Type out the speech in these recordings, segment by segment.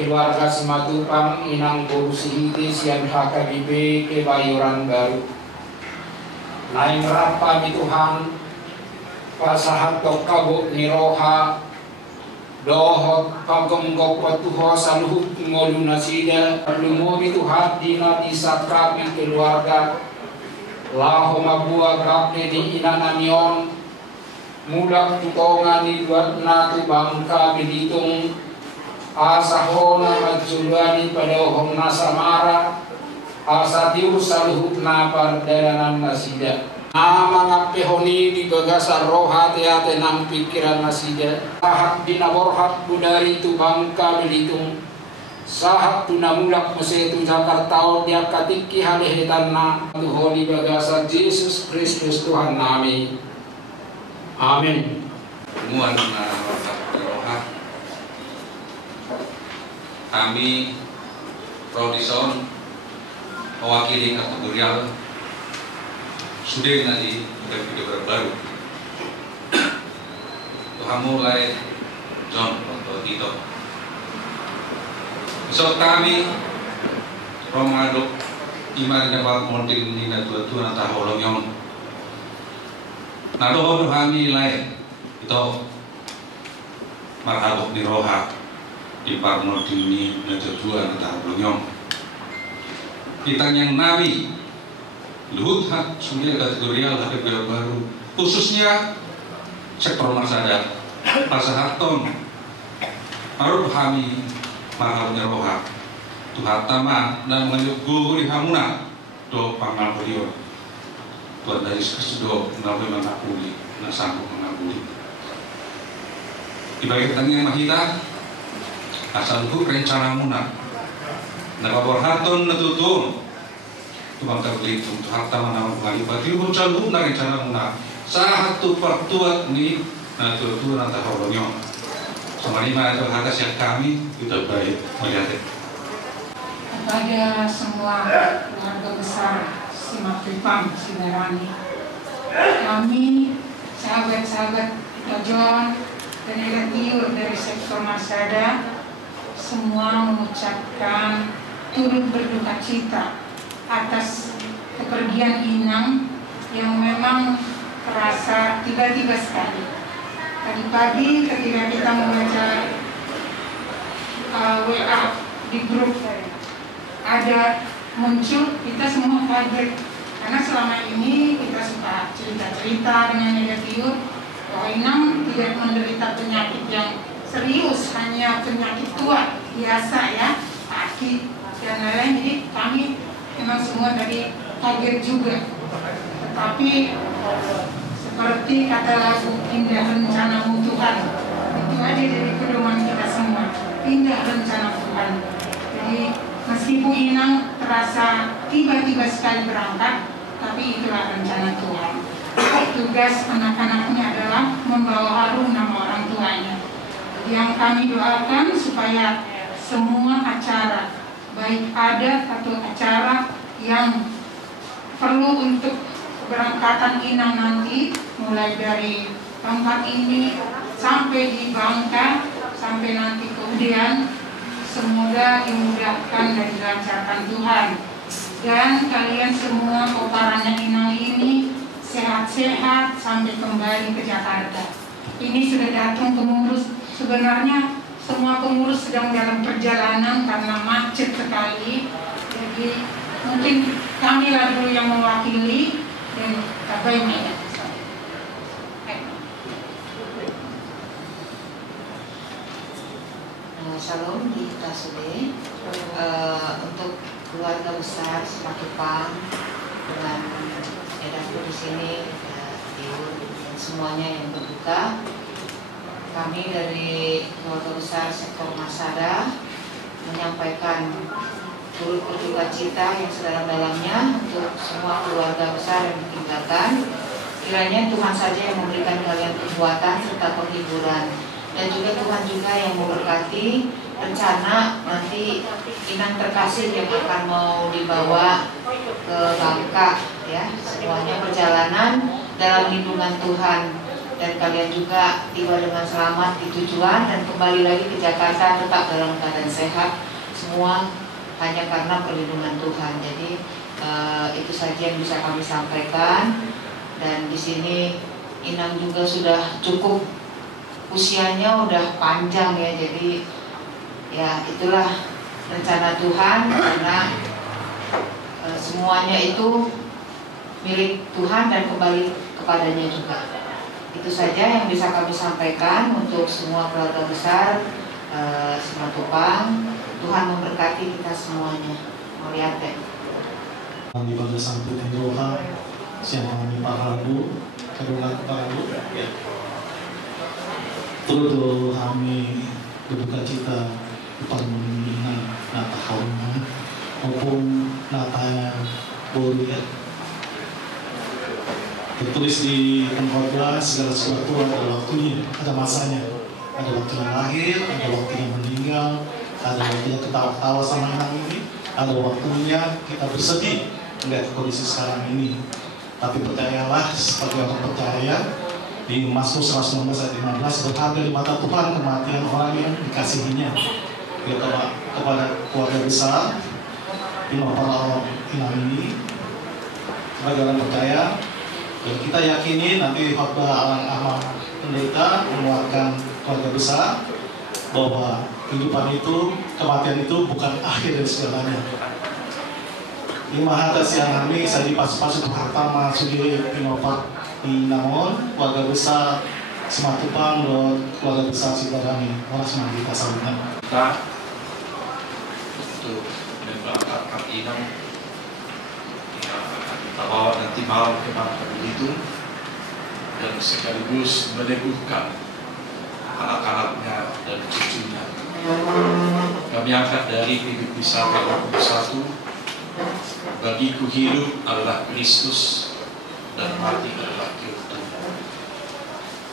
keluarga Simatupang inang Borusihiti sian hakabibe ke Bayoran Baru. Lain rapa mi Tuhan pasahat tok kabuk niroha dohot pagonggok patuho saluhut ngolu nasida lumo mi Tuhan dina disakrapi keluarga laho mabua gapne di inanamion mulak tukongan di buat natu bangka biditung asahona majulani pada ohong nasamara asatiur saluhut napar daranan nasida nama ngapehoni di bagasar roha teate nam pikiran nasida sahat dinaborhat budari tu bangka biditung sahat tu namulak mesetu Jakarta dia katiki halehetanna Tuhan di bagasar Yesus Kristus Tuhan nami. Amin. Muan roha kami Prodison mewakili kategorial sudah nanti video baru Tuhan mulai John atau Tito besok kami Romadok iman dapat montin di natua atau holongyon nadohon kami lain itu marhabok di roha di parmol dini natua atau holongyon kita yang nabi luhut hak sudah kategorial hak baru khususnya sektor masyarakat pasahaton maruf kami marhabnya roha Tuhan tama dan mengajuk guru di hamuna do pangal beliau Tuhan dari sesuatu melalui mengakui dan sanggup mengakui dibagi tanya mahita asalku rencana muna nakaborhaton natutun Tuhan terlitung Tuhan tama nama pengalibah diucap muna rencana muna saat tu pertuat ni natutun antara holonyo sama lima itu atas yang kami kita baik melihat kepada semua keluarga besar Simatupang Sinerani, kami sahabat-sahabat John dan Elatiur dari sektor Masada semua mengucapkan turut berduka cita atas kepergian Inang yang memang terasa tiba-tiba sekali. Tadi pagi ketika kita membaca WA di grup ada muncul, kita semua kaget karena selama ini kita suka cerita-cerita dengan Elatiur bahwa Inang tidak menderita penyakit yang serius, hanya penyakit tua biasa ya, sakit dan lain-lain. Jadi kami memang semua tadi kaget juga, tetapi seperti kata lagu indah rencanamu Tuhan, itu aja jadi pedoman kita semua, indah rencana Tuhan. Jadi meskipun Inang terasa tiba-tiba sekali berangkat, tapi itulah rencana Tuhan. Tugas anak-anaknya adalah membawa harum nama orang tuanya. Yang kami doakan supaya semua acara, baik adat atau acara yang perlu untuk keberangkatan Inang nanti, mulai dari tempat ini sampai di Bangka, sampai nanti kemudian, semoga dimudahkan dan dilancarkan Tuhan. Dan kalian semua koparannya Inang ini sehat-sehat sampai kembali ke Jakarta. Ini sudah datang pengurus, sebenarnya semua pengurus sedang dalam perjalanan karena macet sekali. Jadi mungkin kamilah dulu yang mewakili dan bagaimana. Shalom di Tasube untuk keluarga besar Simatupang dengan Edaku di sini dan semuanya yang berduka. Kami dari keluarga besar sektor Masada menyampaikan turut berduka cita yang sedalam-dalamnya untuk semua keluarga besar yang ditinggalkan. Kiranya Tuhan saja yang memberikan kalian kekuatan serta penghiburan, dan juga Tuhan juga yang memberkati rencana nanti Inang terkasih yang akan mau dibawa ke Bangka ya, semuanya perjalanan dalam lindungan Tuhan. dan kalian juga tiba dengan selamat di tujuan dan kembali lagi ke Jakarta tetap dalam keadaan sehat. Semua hanya karena perlindungan Tuhan. Jadi itu saja yang bisa kami sampaikan. Dan di sini Inang juga sudah cukup usianya, udah panjang ya. Jadi ya itulah rencana Tuhan, karena semuanya itu milik Tuhan dan kembali kepadanya juga. Itu saja yang bisa kami sampaikan untuk semua keluarga besar Simatupang. Tuhan memberkati kita semuanya. Moriate. Kami pada sampai di doa siang kami Paradu, kedua Paradu. Turut kami berduka cita permenungan nata hauna maupun nata baru ya. Tertulis di pengkhotbah segala sesuatu ada waktunya, ada masanya. Ada waktunya lahir, ada waktunya meninggal, ada waktunya ketawa-ketawa sama anak ini, ada waktunya kita bersedih melihat kondisi sekarang ini. Tapi percayalah sebagai orang percaya, di Mazmur 119 ayat 15, berharga di mata Tuhan kematian orang yang dikasihinya. Kepada keluarga besar Imam para imam ini sebagai orang percaya, dan kita yakini nanti khotbah Alang Ahmad Pendeta menguatkan keluarga besar bahwa kehidupan itu, kematian itu bukan akhir dari segalanya. Lima hata siang kami saya dipas-pas untuk pertama sudi pinopak di Namon, keluarga besar Simatupang, keluarga besar Sibarani, orang semua kita saluran. Untuk memberangkatkan Inang yang akan kita bawa nanti malam ke Bangka Belitung, dan sekaligus meneguhkan anak-anaknya dan cucunya. Kami angkat dari Filipi 1:21, bagiku hidup adalah Kristus dan mati adalah keuntungan.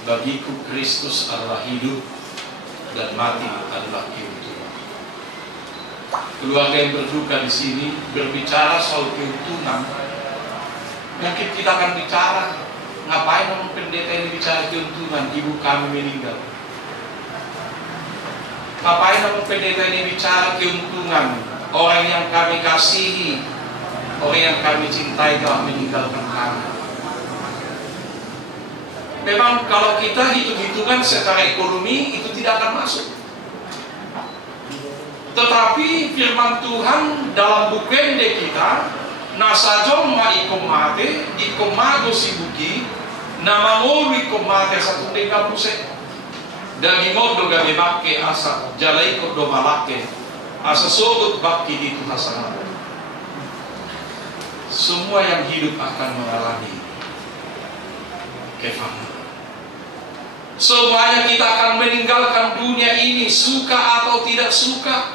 Bagiku Kristus adalah hidup dan mati adalah keuntungan. Keluarga yang berduka di sini berbicara soal keuntungan. Mungkin kita akan bicara, ngapain orang pendeta ini bicara keuntungan? Ibu kami meninggal. Ngapain orang pendeta ini bicara keuntungan? Orang yang kami kasihi, orang yang kami cintai telah meninggalkan kami. Memang kalau kita hitung-hitungan secara ekonomi itu tidak akan masuk. Tetapi firman Tuhan dalam buku kita, nasajong ma ikomate, ikomago sibuki, nama ngolu ikomate satu deka puse, dagi ngodo gabe bakke asa, jalai kodo malake, asa sogot bakki di Tuhan. Semua yang hidup akan mengalami kefanaan. Semuanya kita akan meninggalkan dunia ini, suka atau tidak suka,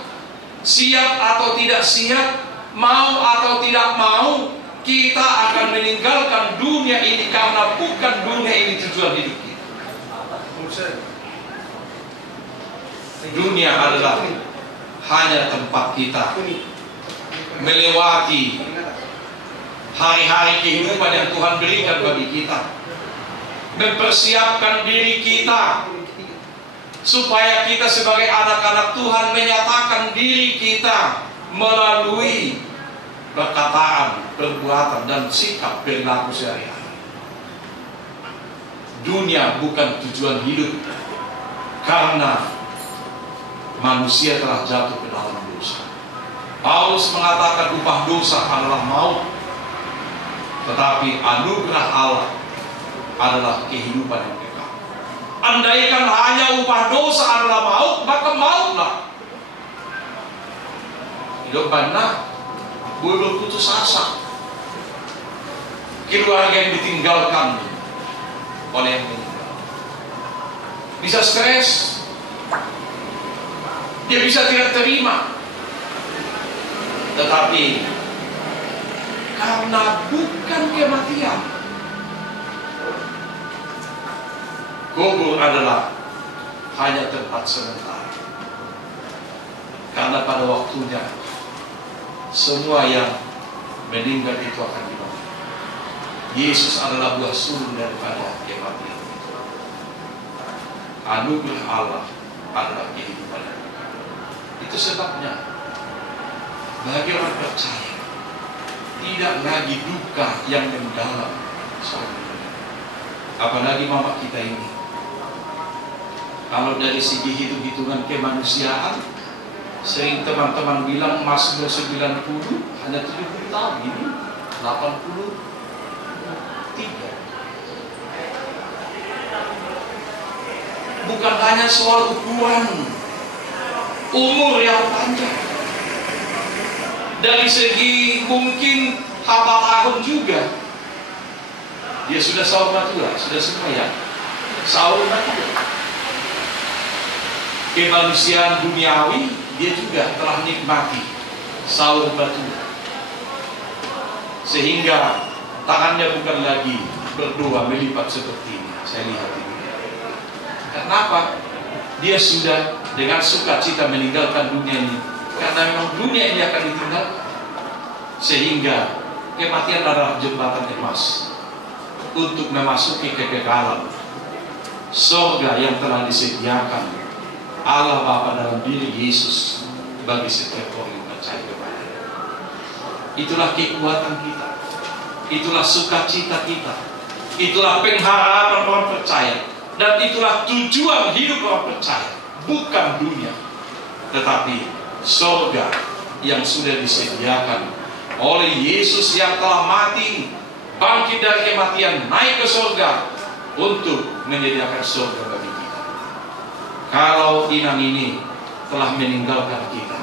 siap atau tidak siap, mau atau tidak mau, kita akan meninggalkan dunia ini karena bukan dunia ini tujuan hidup kita. Dunia adalah hanya tempat kita melewati hari-hari kehidupan yang Tuhan berikan bagi kita, mempersiapkan diri kita supaya kita sebagai anak-anak Tuhan menyatakan diri kita melalui perkataan, perbuatan, dan sikap perilaku sehari-hari. Dunia bukan tujuan hidup, karena manusia telah jatuh ke dalam dosa. Paulus mengatakan upah dosa adalah maut, tetapi anugerah Allah adalah kehidupan yang kekal. Andaikan hanya upah dosa adalah maut, maka mautlah. Hidup mana? Gue berputus asa. Keluarga yang ditinggalkan oleh yang meninggal. Bisa stres. Dia bisa tidak terima. Tetapi karena bukan kematian, kubur adalah hanya tempat sementara. Karena pada waktunya semua yang meninggal itu akan dibangun. Yesus adalah buah sulung daripada kematian. anugerah Allah adalah kehidupan. Itu sebabnya bagi orang percaya tidak lagi duka yang mendalam, apalagi mama kita ini. Kalau dari segi hitung-hitungan kemanusiaan, sering teman-teman bilang Mazmur 90 hanya 70 tahun, ini 83. Bukan hanya soal ukuran umur yang panjang, dari segi mungkin haba tahun juga. Dia sudah Saul Matua, sudah semua ya. Saul Matua. Kemanusiaan duniawi dia juga telah nikmati Saul Matua. Sehingga tangannya bukan lagi berdua melipat seperti ini. Saya lihat ini. Kenapa? Dia sudah dengan sukacita meninggalkan dunia ini, karena memang dunia ini akan ditinggalkan. Sehingga kematian adalah jembatan emas untuk memasuki kekekalan surga yang telah disediakan Allah Bapa dalam diri Yesus bagi setiap orang yang percaya kepada-Nya. Itulah kekuatan kita, itulah sukacita kita, itulah pengharapan orang percaya, dan itulah tujuan hidup orang percaya. Bukan dunia, tetapi surga yang sudah disediakan oleh Yesus yang telah mati, bangkit dari kematian, naik ke surga untuk menyediakan surga bagi kita. Kalau inang ini telah meninggalkan kita,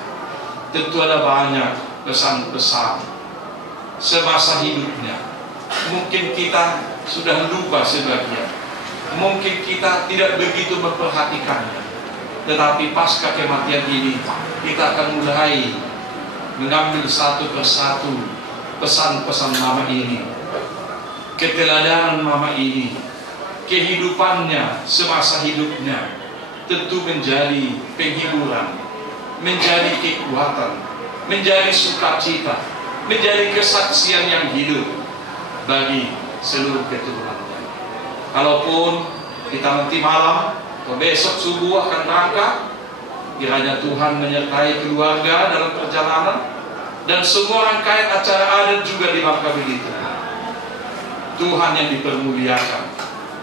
tentu ada banyak pesan-pesan semasa hidupnya. Mungkin kita sudah lupa sebagian, mungkin kita tidak begitu memperhatikannya. Tetapi pasca kematian ini, kita akan mulai mengambil satu persatu pesan-pesan mama ini, keteladanan mama ini, kehidupannya semasa hidupnya. Tentu menjadi penghiburan, menjadi kekuatan, menjadi sukacita, menjadi kesaksian yang hidup bagi seluruh keturunannya. Kalaupun kita nanti malam atau besok subuh akan berangkat, kiranya Tuhan menyertai keluarga dalam perjalanan dan semua rangkaian acara adat juga di Bangka-Belitung. Tuhan yang dipermuliakan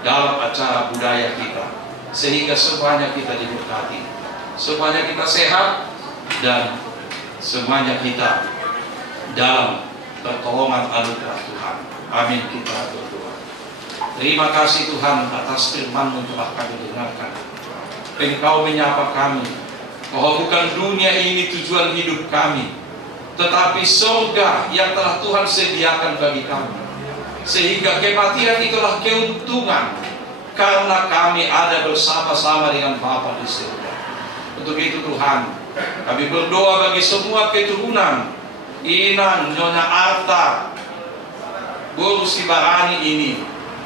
dalam acara budaya kita, sehingga semuanya kita diberkati, semuanya kita sehat, dan semuanya kita dalam pertolongan anugerah Tuhan. Amin. Kita berdoa. Terima kasih Tuhan atas firman-Mu telah kami dengarkan. Engkau menyapa kami bahwa bukan dunia ini tujuan hidup kami, tetapi surga yang telah Tuhan sediakan bagi kami. Sehingga kematian itulah keuntungan, karena kami ada bersama-sama dengan Bapa di surga. Untuk itu Tuhan, kami berdoa bagi semua keturunan Inang, Nyonya Arta, Guru Sibarani ini.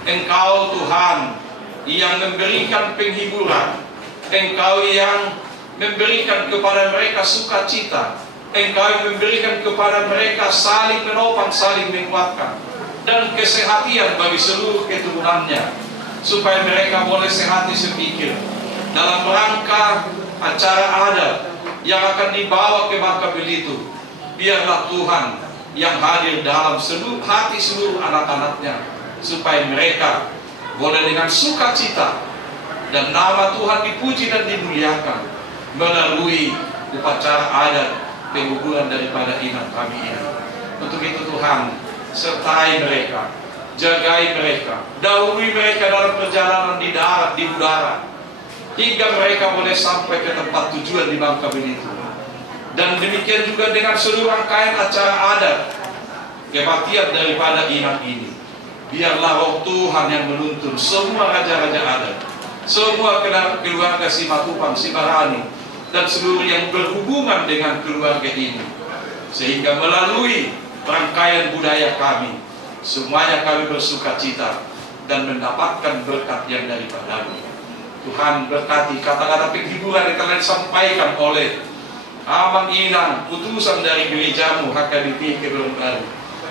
Engkau Tuhan yang memberikan penghiburan, Engkau yang memberikan kepada mereka sukacita, Engkau yang memberikan kepada mereka saling menopang, saling menguatkan, dan kesehatan bagi seluruh keturunannya, supaya mereka boleh sehati sepikir dalam rangka acara adat yang akan dibawa ke Bangka-Belitung. Biarlah Tuhan yang hadir dalam seluruh hati seluruh anak-anaknya, supaya mereka boleh dengan sukacita dan nama Tuhan dipuji dan dimuliakan melalui upacara adat pengukuran daripada inang kami ini. Untuk itu Tuhan, sertai mereka, jagai mereka, dahului mereka dalam perjalanan di darat, di udara, hingga mereka boleh sampai ke tempat tujuan di Bangka-Belitung. Dan demikian juga dengan seluruh rangkaian acara adat kematian daripada inang ini. Biarlah roh Tuhan yang menuntun semua raja-raja adat, semua keluarga Simatupang, Sibarani, dan seluruh yang berhubungan dengan keluarga ini, sehingga melalui rangkaian budaya kami, semuanya kami bersukacita dan mendapatkan berkat yang daripada-Mu. Tuhan berkati kata-kata penghiburan yang telah disampaikan oleh Amang Inang, utusan dari gereja-Mu HKBP Kebayoran Baru,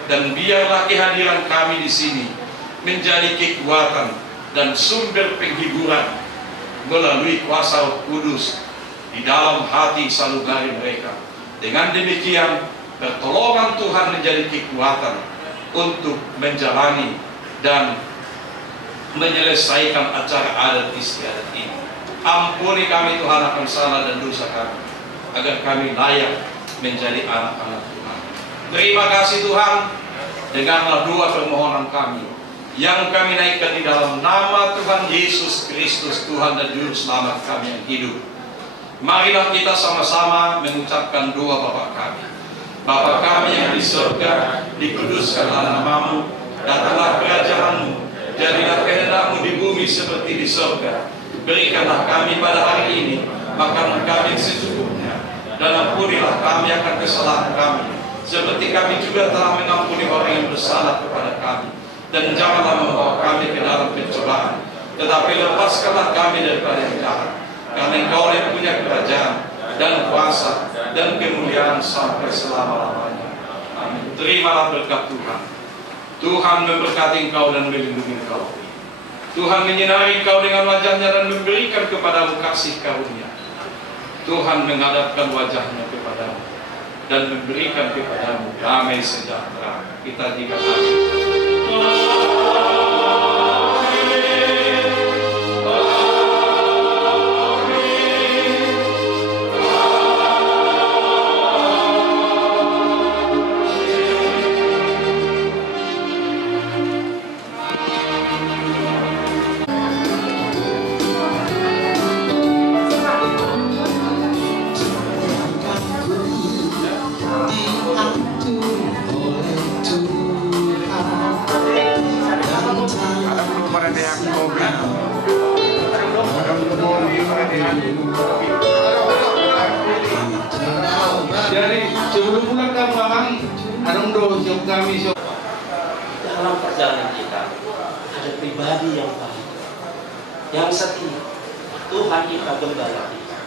dan biarlah kehadiran kami di sini menjadi kekuatan dan sumber penghiburan melalui kuasa Roh Kudus di dalam hati sanubari mereka. Dengan demikian, pertolongan Tuhan menjadi kekuatan untuk menjalani dan menyelesaikan acara adat istiadat ini. Ampuni kami Tuhan akan salah dan dosa kami, agar kami layak menjadi anak-anak Tuhan. Terima kasih Tuhan, dengarlah doa permohonan kami yang kami naikkan di dalam nama Tuhan Yesus Kristus, Tuhan dan Juru Selamat kami yang hidup. Marilah kita sama-sama mengucapkan doa Bapa kami. Bapa kami yang di surga, dikuduskanlah namamu, datanglah kerajaan-Mu, jadilah kehendak-Mu di bumi seperti di surga. Berikanlah kami pada hari ini makanan kami secukupnya, dan ampunilah kami akan kesalahan kami, seperti kami juga telah mengampuni orang yang bersalah kepada kami. Dan janganlah membawa kami ke dalam pencobaan, tetapi lepaskanlah kami daripada yang jahat. Karena Engkau yang punya kerajaan dan kuasa dan kemuliaan sampai selama-lamanya. Amin. Terimalah berkat Tuhan. Tuhan memberkati engkau dan melindungi engkau. Tuhan menyinari engkau dengan wajahnya dan memberikan kepadamu kasih karunia. Tuhan menghadapkan wajahnya kepadamu dan memberikan kepadamu damai sejahtera. Kita juga amin. Jadi sebelum pulang kamu mamang, anong do yung kami so. Dalam perjalanan kita ada pribadi yang baik, yang setia. Tuhan kita gembala kita,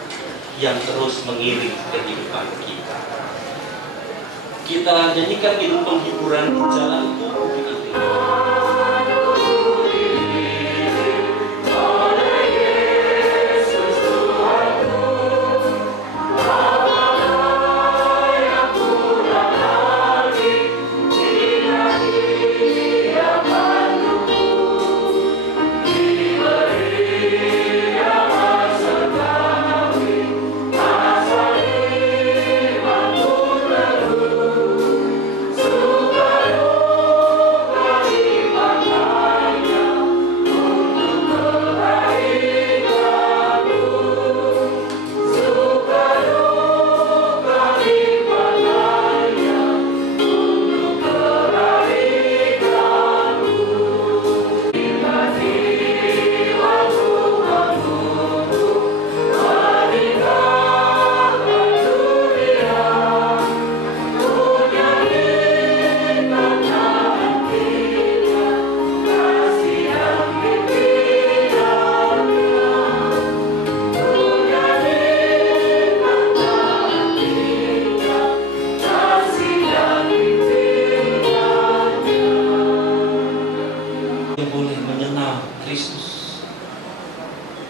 yang terus mengiring kehidupan kita. Kita jadikan itu penghiburan di jalan tubuh kita.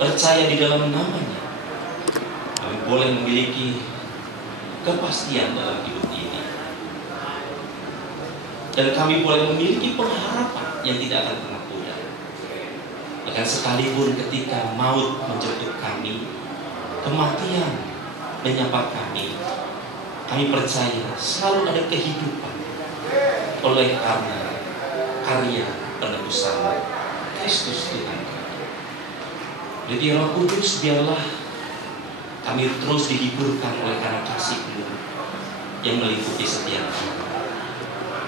Percaya di dalam namanya, kami boleh memiliki kepastian dalam hidup ini, dan kami boleh memiliki pengharapan yang tidak akan pernah pudar. Bahkan sekalipun ketika maut menjemput kami, kematian menyapa kami percaya selalu ada kehidupan oleh karena karya penebusan Kristus Tuhan. Jadi Roh Kudus, biarlah kami terus dihiburkan oleh karena kasih-Mu yang meliputi setiap kami.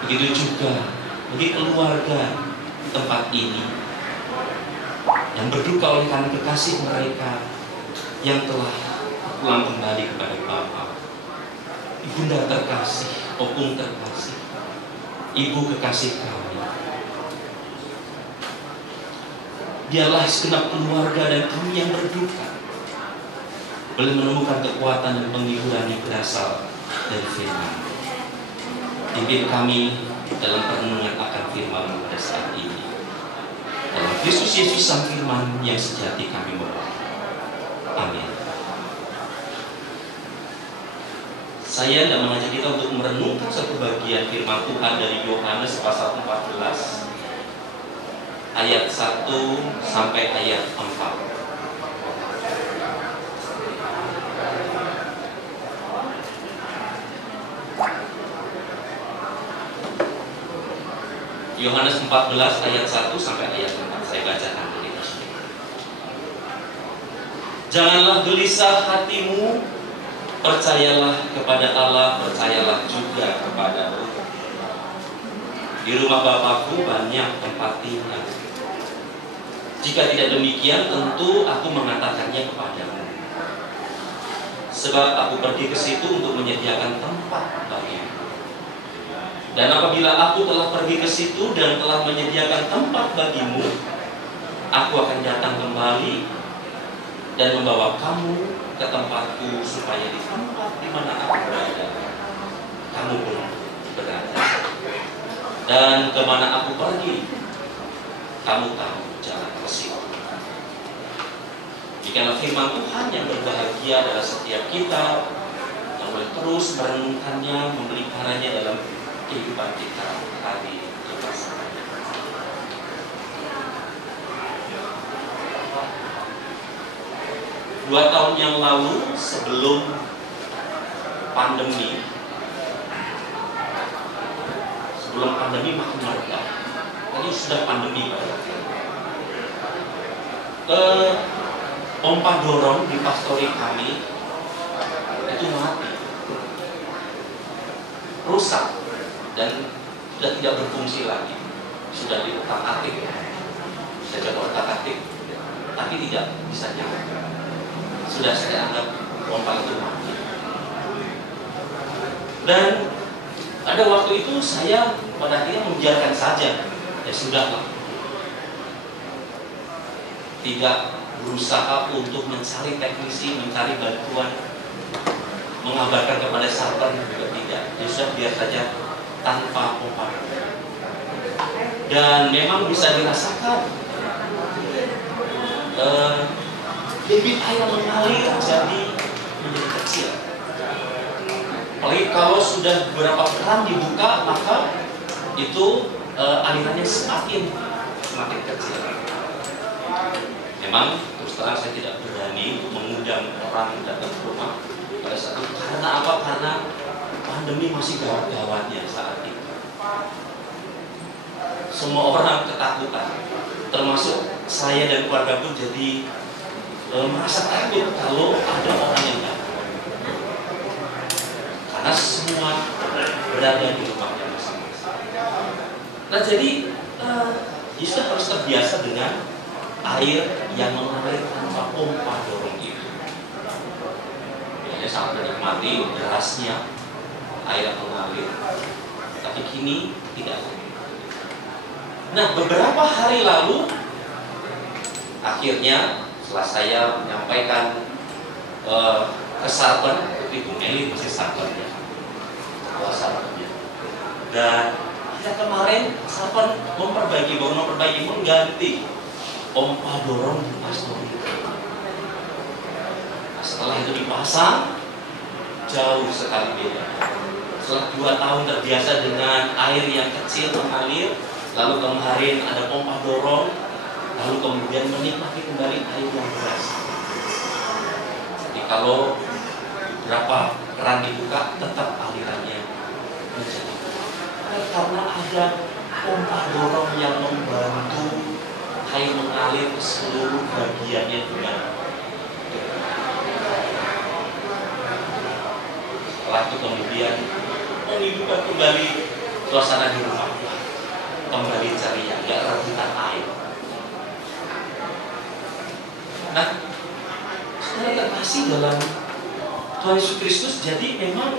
Begitu juga bagi keluarga tempat ini yang berduka oleh karena kekasih mereka yang telah pulang kembali kepada Bapa. Ibunda terkasih, opung terkasih, ibu kekasih kami, biarlah segenap keluarga dan kami yang berduka boleh menemukan kekuatan dan penghiburan yang berasal dari firman. Pimpin kami dalam perenungan akan firman pada saat ini. Dalam Kristus Yesus Sang Firman yang sejati kami mohon. Saya tidak mengajak kita untuk merenungkan satu bagian firman Tuhan dari Yohanes pasal 14 ayat 1 sampai ayat 4. Yohanes 14 ayat 1 sampai ayat 4. Saya bacakan dari sini. Janganlah gelisah hatimu, percayalah kepada Allah, percayalah juga kepadaku. Di rumah Bapakku banyak tempat tinggal. Jika tidak demikian, tentu aku mengatakannya kepadamu. Sebab aku pergi ke situ untuk menyediakan tempat bagimu. Dan apabila aku telah pergi ke situ dan telah menyediakan tempat bagimu, aku akan datang kembali dan membawa kamu ke tempatku, supaya di tempat di mana aku berada, kamu pun berada. Dan kemana aku pergi, kamu tahu jalan ke situ. Jikalau firman Tuhan yang berbahagia adalah setiap kita yang boleh terus merenungkannya, memeliharanya dalam kehidupan kita hari ini. 2 tahun yang lalu, sebelum pandemi makin mereda. Tadi sudah pandemi pompa dorong di pastori kami itu mati, rusak, dan sudah tidak berfungsi lagi. Sudah diutak-atik, saya coba utak-atik, tapi tidak bisa nyala. Sudah saya anggap pompa itu mati. Dan pada waktu itu saya pada akhirnya membiarkan saja. Ya sudahlah, tidak berusaha untuk mencari teknisi, mencari bantuan, mengabarkan kepada sarter, juga tidak. Ya sudah, biar saja tanpa pompa. Dan memang bisa dirasakan debit air mengalir jadi menjadi kecil. Apalagi kalau sudah beberapa keran dibuka, maka itu alirannya semakin kecil. Memang terus terang saya tidak berani untuk mengundang orang datang ke rumah pada saat itu. Karena apa? Karena pandemi masih gawat-gawatnya saat itu. Semua orang ketakutan, termasuk saya dan keluarga pun jadi merasa takut kalau ada orang yang datang. Karena semua berada di rumahnya masing-masing. Nah jadi kita harus terbiasa dengan air yang mengalir tanpa pompa dorong itu. Biasanya sangat menikmati derasnya air yang mengalir, tapi kini tidak. Nah, beberapa hari lalu akhirnya setelah saya menyampaikan ke sarpen, Ibu Meli masih sarpennya, dan akhirnya kemarin sarpen memperbaiki mengganti pompa dorong di pastori. Nah, setelah itu dipasang, jauh sekali beda. Setelah 2 tahun terbiasa dengan air yang kecil mengalir, lalu kemarin ada pompa dorong, lalu kemudian menikmati kembali air yang deras. Jadi kalau beberapa keran dibuka, tetap alirannya menjadi. Karena ada pompa dorong yang membantu air mengalir ke seluruh bagiannya dengan. Setelah itu kemudian menghidupkan kembali suasana di rumah, kembali ceria, nggak rebutan air. Nah, saudara terkasih dalam Tuhan Yesus Kristus, jadi memang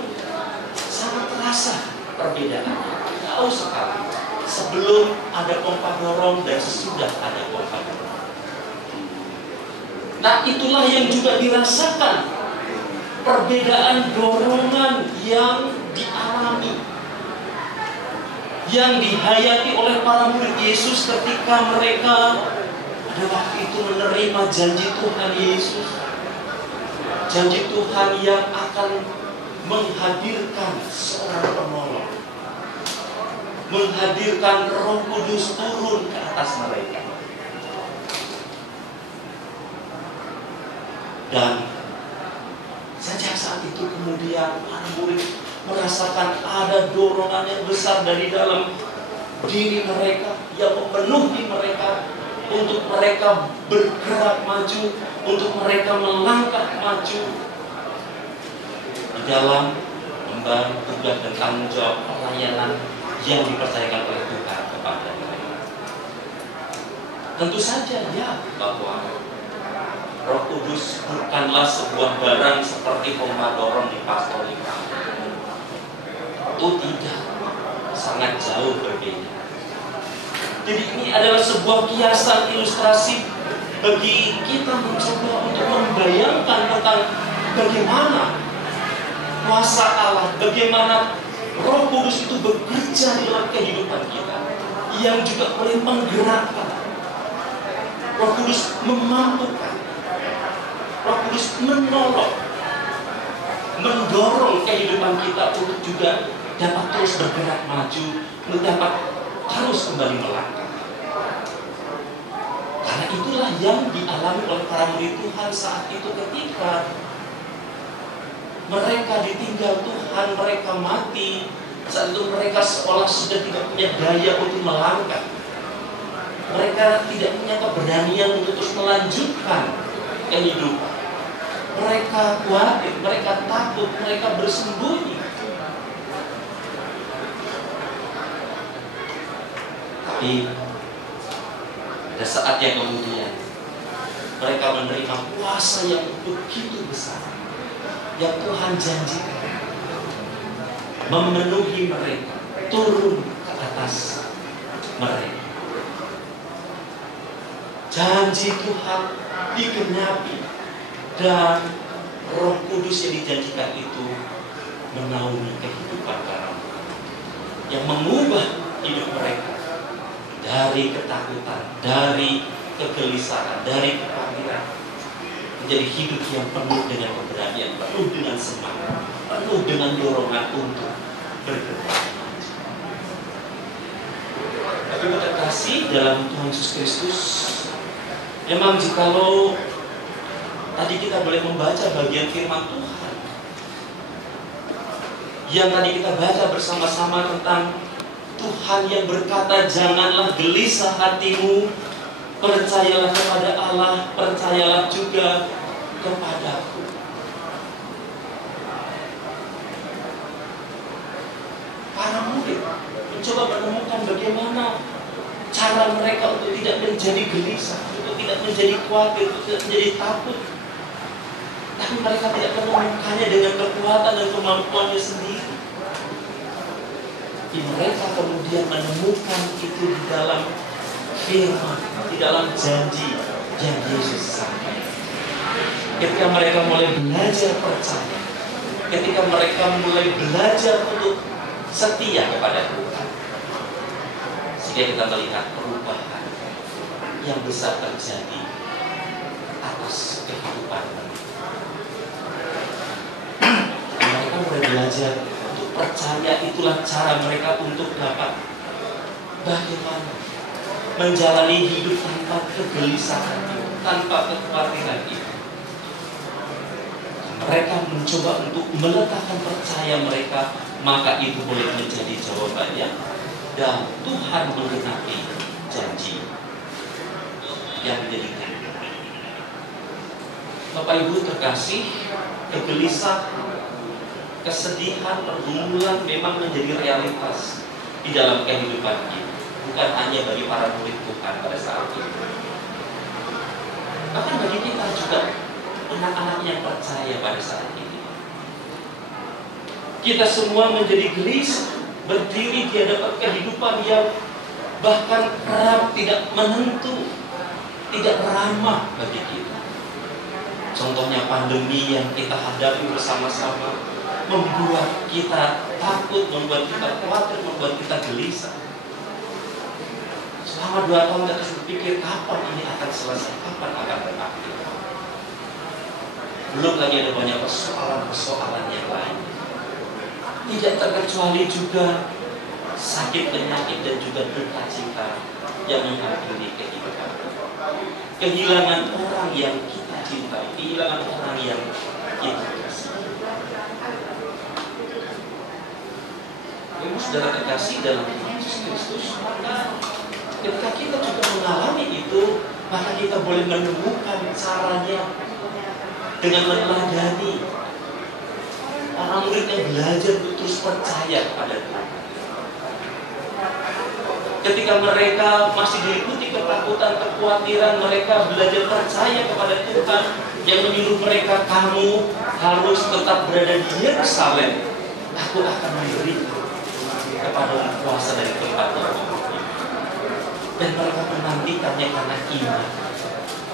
sangat terasa perbedaannya, jauh sekali. Sebelum ada pompa dorong dan sesudah ada pompa dorong. Nah, itulah yang juga dirasakan, perbedaan dorongan yang dialami, yang dihayati oleh para murid Yesus ketika mereka pada waktu itu menerima janji Tuhan Yesus. Janji Tuhan yang akan menghadirkan seorang penolong, menghadirkan Roh Kudus turun ke atas mereka. Dan sejak saat itu kemudian para murid merasakan ada dorongan yang besar dari dalam diri mereka yang memenuhi mereka untuk mereka bergerak maju, untuk mereka melangkah maju di dalam membantu tugas dan tanggung jawab pelayanan yang dipercayakan oleh Tuhan kepada mereka. Tentu saja ya bahwa Roh Kudus bukanlah sebuah barang seperti pompa dorong di Pastorika. Itu tidak, sangat jauh berbeda. Jadi ini adalah sebuah kiasan ilustrasi bagi kita mencoba untuk membayangkan tentang bagaimana kuasa Allah, bagaimana Roh Kudus itu bekerja dalam kehidupan kita, yang juga boleh menggerakkan. Roh Kudus memampukan, Roh Kudus menolong, mendorong kehidupan kita untuk juga dapat terus bergerak maju, dapat terus kembali melangkah. Karena itulah yang dialami oleh para murid Tuhan saat itu ketika mereka ditinggal Tuhan, mereka mati. Saat itu mereka seolah sudah tidak punya daya untuk melangkah. Mereka tidak punya keberanian untuk terus melanjutkan kehidupan. Mereka khawatir, mereka takut, mereka bersembunyi. Tapi pada saat yang kemudian mereka menerima kuasa yang begitu besar yang Tuhan janjikan, memenuhi mereka, turun ke atas mereka. Janji Tuhan digenapi dan Roh Kudus yang dijanjikan itu menaungi kehidupan para murid, yang mengubah hidup mereka dari ketakutan, dari kegelisahan, dari kekhawatiran, menjadi hidup yang penuh dengan keberanian, penuh dengan semangat, penuh dengan dorongan untuk bergerak. Tapi terkasih dalam Tuhan Yesus Kristus, memang jikalau tadi kita boleh membaca bagian firman Tuhan yang tadi kita baca bersama-sama tentang Tuhan yang berkata, janganlah gelisah hatimu, percayalah kepada Allah, percayalah juga kepadaku. Para murid mencoba menemukan bagaimana cara mereka untuk tidak menjadi gelisah, untuk tidak menjadi khawatir, untuk tidak menjadi takut. Tapi mereka tidak menemukannya dengan kekuatan dan kemampuannya sendiri. Mereka kemudian menemukan itu di dalam firman, di dalam janji yang Yesus sampaikan. Ketika mereka mulai belajar percaya, ketika mereka mulai belajar untuk setia kepada Tuhan, sehingga kita melihat perubahan yang besar terjadi atas kehidupan mereka. Mereka mulai belajar percaya, itulah cara mereka untuk dapat bagaimana menjalani hidup tanpa kegelisahan, tanpa kekhawatiran itu. Mereka mencoba untuk meletakkan percaya mereka, maka itu boleh menjadi jawabannya, dan Tuhan menggenapi janji yang menjadikan. Bapak Ibu terkasih, kegelisahan, kesedihan, pergumulan memang menjadi realitas di dalam kehidupan kita, bukan hanya bagi para murid Tuhan pada saat itu, bahkan bagi kita juga, anak-anak yang percaya pada saat ini. Kita semua menjadi gelisah, berdiri di hadapan kehidupan yang bahkan kerap tidak menentu, tidak ramah bagi kita. Contohnya pandemi yang kita hadapi bersama-sama membuat kita takut, membuat kita khawatir, membuat kita gelisah. Selama 2 tahun kita terus berpikir, kapan ini akan selesai, kapan akan berakhir. Belum lagi ada banyak persoalan-persoalan yang lain. tidak terkecuali juga sakit penyakit dan juga duka cita yang menghantui kehidupan. Kehilangan orang yang kita cintai, kehilangan orang yang kita kasih. Saudara kekasih dalam Yesus Kristus, maka ketika kita juga mengalami itu, maka kita boleh menemukan caranya dengan meneladani para murid yang belajar terus percaya kepada Tuhan. Ketika mereka masih diliputi ketakutan, kekhawatiran, mereka belajar percaya kepada Tuhan yang menyuruh mereka, kamu harus tetap berada di Yerusalem. Aku akan memberikan kepada kuasa dari tempat ini. Dan mereka menantikannya karena iman.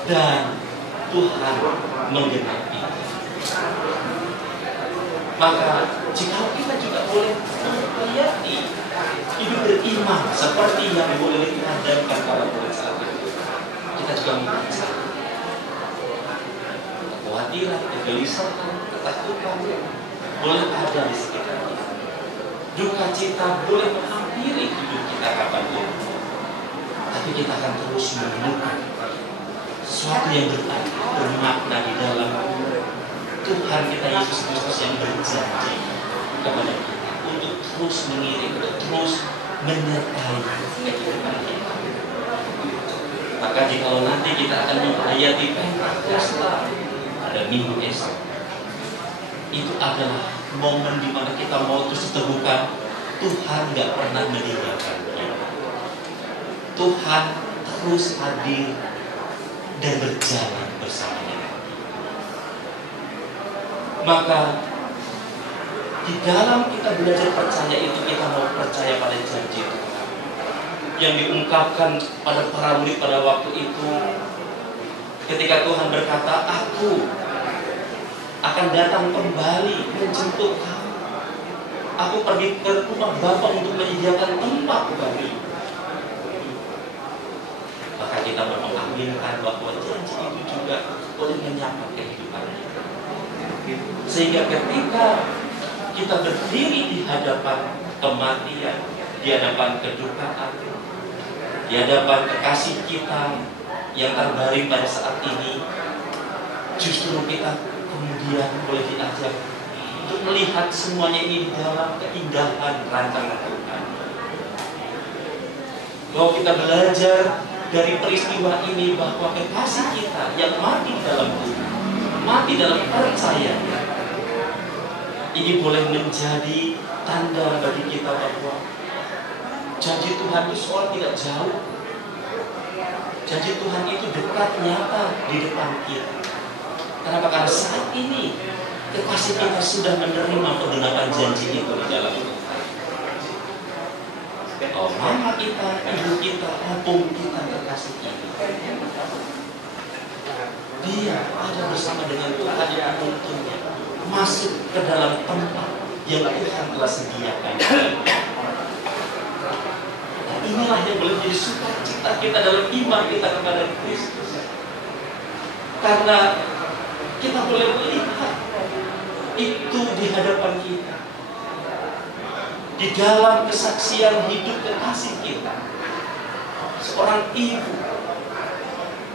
Dan Tuhan menggenapi. Maka jika kita juga boleh melihat hidup beriman seperti yang boleh diajarkan pada murid saat itu, kita juga mempercayai kekhawatiran, kegelisahan, ketakutan boleh ada di sekitar kita. Duka cita boleh menghampiri hidup kita kapanpun, tapi kita akan terus menemukan sesuatu yang bermakna di dalam Tuhan kita Yesus Kristus yang berjanji kepada kita untuk terus mengiring, terus menyertai kehidupan kita. Maka jika nanti kita akan menghayati Pentakosta pada minggu esok, itu adalah momen di mana kita mau terus teguhkan Tuhan gak pernah meninggalkan kita. Tuhan terus hadir dan berjalan bersama kita. Maka di dalam kita belajar percaya itu, kita mau percaya pada janji Tuhan yang diungkapkan pada para murid pada waktu itu, ketika Tuhan berkata, aku akan datang kembali menjemput kamu. Aku pergi ke rumah Bapa untuk menyediakan tempat bagi. Maka kita mengaminkan bahwa janji itu juga boleh menyapa kehidupan kita. Sehingga ketika kita berdiri di hadapan kematian, di hadapan kedukaan, di hadapan kekasih kita yang terbaring pada saat ini, justru kita kemudian boleh diajak untuk melihat semuanya ini di dalam keindahan rancangan Tuhan. Bahwa kita belajar dari peristiwa ini bahwa kekasih kita yang mati dalam Tuhan, mati dalam percaya, ini boleh menjadi tanda bagi kita bahwa janji Tuhan itu soal tidak jauh. Janji Tuhan itu dekat, nyata di depan kita. Kenapa? Karena saat ini kekasih kita sudah menerima kebenaran janji itu di dalam Tuhan. Oh, mama kita, ibu kita, opung kita, kekasih kita, dia ada bersama dengan Tuhan yang menuntunnya masuk ke dalam tempat yang Tuhan telah sediakan. Nah, inilah yang boleh menjadi sukacita kita dalam iman kita kepada Kristus. Karena kita boleh melihat itu di hadapan kita, di dalam kesaksian hidup kekasih kita, seorang ibu,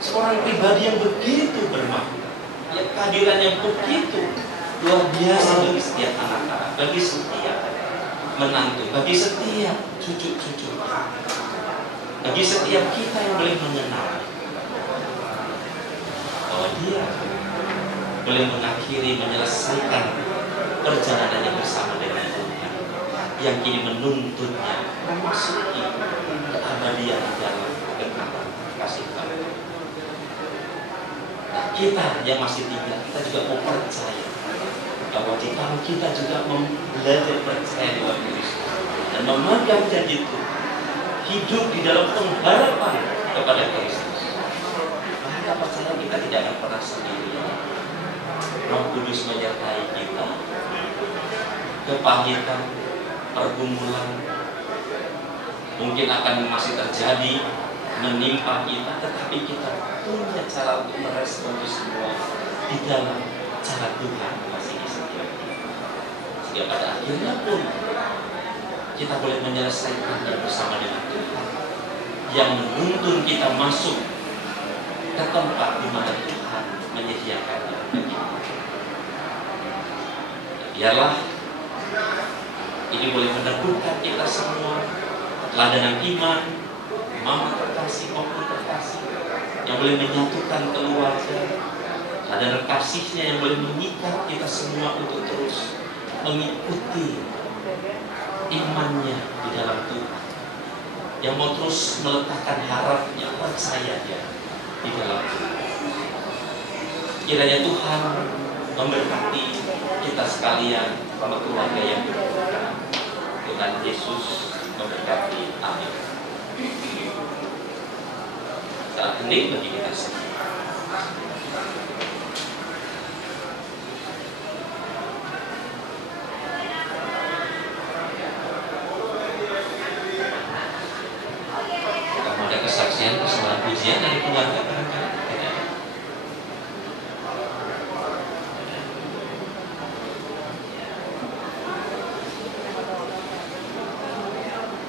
seorang pribadi yang begitu bermakna, yang kehadiran yang begitu luar biasa bagi setiap anak-anak, bagi setiap menantu, bagi setiap cucu-cucu, bagi setiap kita yang boleh mengenal bahwa dia boleh mengakhiri, menyelesaikan perjalanannya bersama dengan Tuhan yang kini menuntutnya memasuki keabadian dalam kekekalan kasih Tuhan. Nah, kita yang masih tinggal, kita juga mau percaya bahwa jika kita juga belajar percaya di dalam Kristus dan memegang janji itu, hidup di dalam pengharapan kepada Kristus, maka percaya kita tidak akan pernah sendirian. Roh Kudus menyertai kita. Kepahitan, pergumulan mungkin akan masih terjadi menimpa kita, tetapi kita punya cara untuk merespon itu semua di dalam cara Tuhan masih disediakan. ya pada akhirnya pun kita boleh menyelesaikannya bersama dengan Tuhan yang menuntun kita masuk ke tempat di mana Tuhan menyediakannya bagi kita. Biarlah ini boleh meneguhkan kita semua, teladan iman, mama terkasih maupun terkasih, yang boleh menyatukan keluarga, teladan kasihnya yang boleh mengikat kita semua untuk terus mengikuti imannya di dalam Tuhan, yang mau terus meletakkan harapnya, percayanya di dalam Tuhan. Kiranya Tuhan memberkati kita sekalian sama keluarga yang berdoa. Tuhan Yesus memberkati. Amin. Saat hening bagi kita semua. Kalau ada kesaksian, kesalahan pujian dari keluarga barangkali.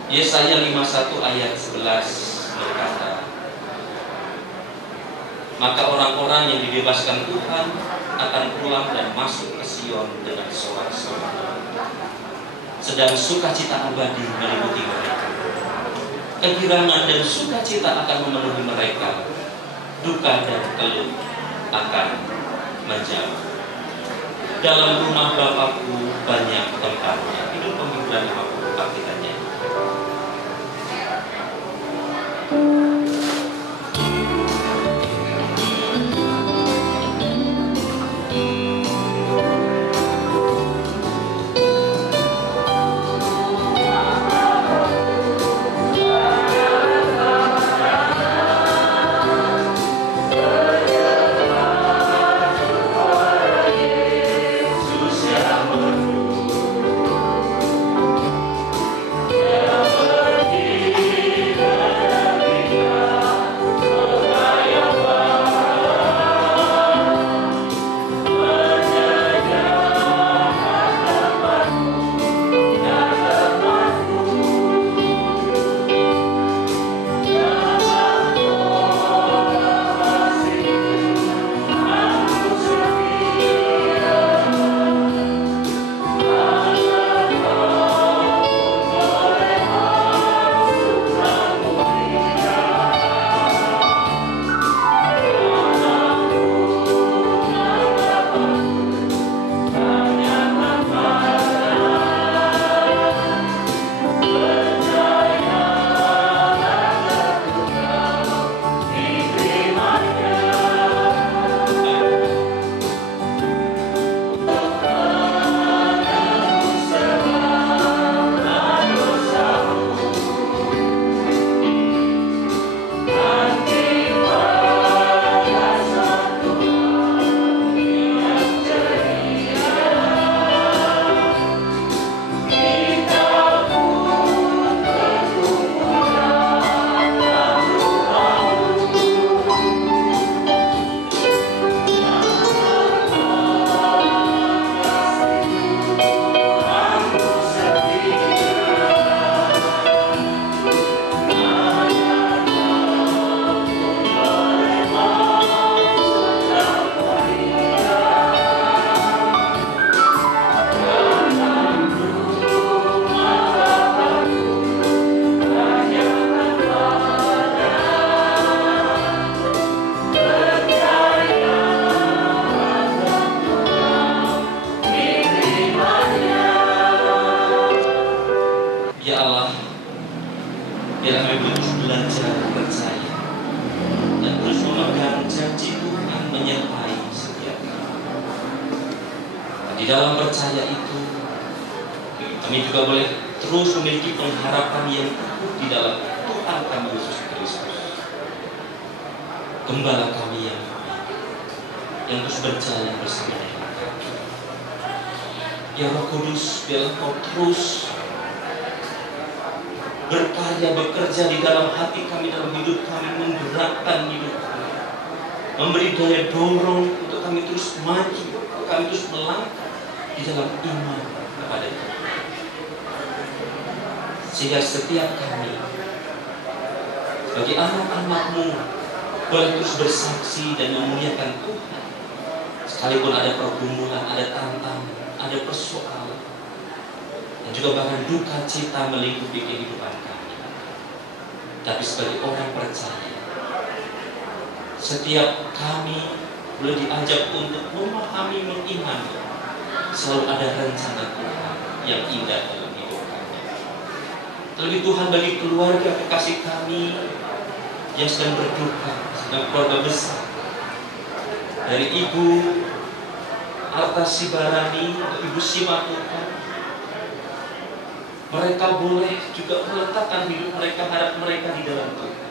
Yesaya 51 ayat 11 berkata, maka orang-orang yang dibebaskan Tuhan akan pulang dan masuk ke Sion dengan sorak-sorai, sedang sukacita abadi meliputi mereka. Kegirangan dan sukacita akan memenuhi mereka, duka dan keluh akan menjauh. Dalam rumah Bapakku banyak tempatnya. Hidup penghiburan 50 artikannya. Di dalam percaya itu, kami juga boleh terus memiliki pengharapan yang teguh di dalam Tuhan kami Yesus Kristus, Gembala kami yang terus berjalan bersama dengan kami. Ya Roh Kudus, biarlah Kau terus berkarya, bekerja di dalam hati kami, dalam hidup kami, menggerakkan hidup kami, memberi daya dorong untuk kami terus maju, untuk kami terus melangkah di dalam iman. kepada Tuhan. Sehingga setiap kami bagi anak-anak-Mu boleh terus bersaksi dan memuliakan Tuhan. Sekalipun ada pergumulan, ada tantangan, ada persoalan, dan juga bahkan duka cita melingkupi kehidupan kami. Tapi sebagai orang percaya, setiap kami boleh diajak untuk memahami, mengimani selalu ada rencana Tuhan yang indah dalam hidup kami. Terlebih Tuhan bagi keluarga kekasih kami yang sedang berduka, sedang keluarga besar, dari Ibu Arta Sibarani, Ibu Sima Tuhan, mereka boleh juga meletakkan hidup mereka, harap mereka di dalam Tuhan.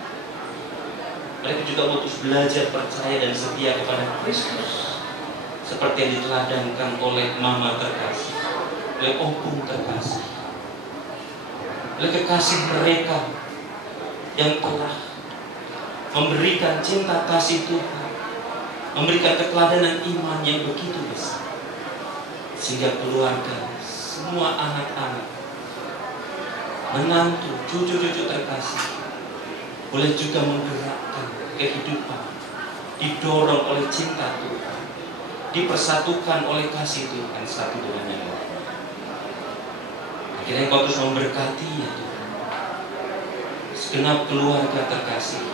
Mereka juga mau terus belajar percaya dan setia kepada Kristus, seperti yang diteladankan oleh Mama terkasih, oleh Opung terkasih, oleh kekasih mereka yang telah memberikan cinta kasih Tuhan, memberikan keteladanan iman yang begitu besar, sehingga keluarga, semua anak-anak, menantu, cucu-cucu terkasih boleh juga menggerakkan kehidupan, didorong oleh cinta Tuhan, dipersatukan oleh kasih Tuhan satu dengan yang lain. Akhirnya Engkau terus memberkati ya Tuhan segenap keluarga terkasih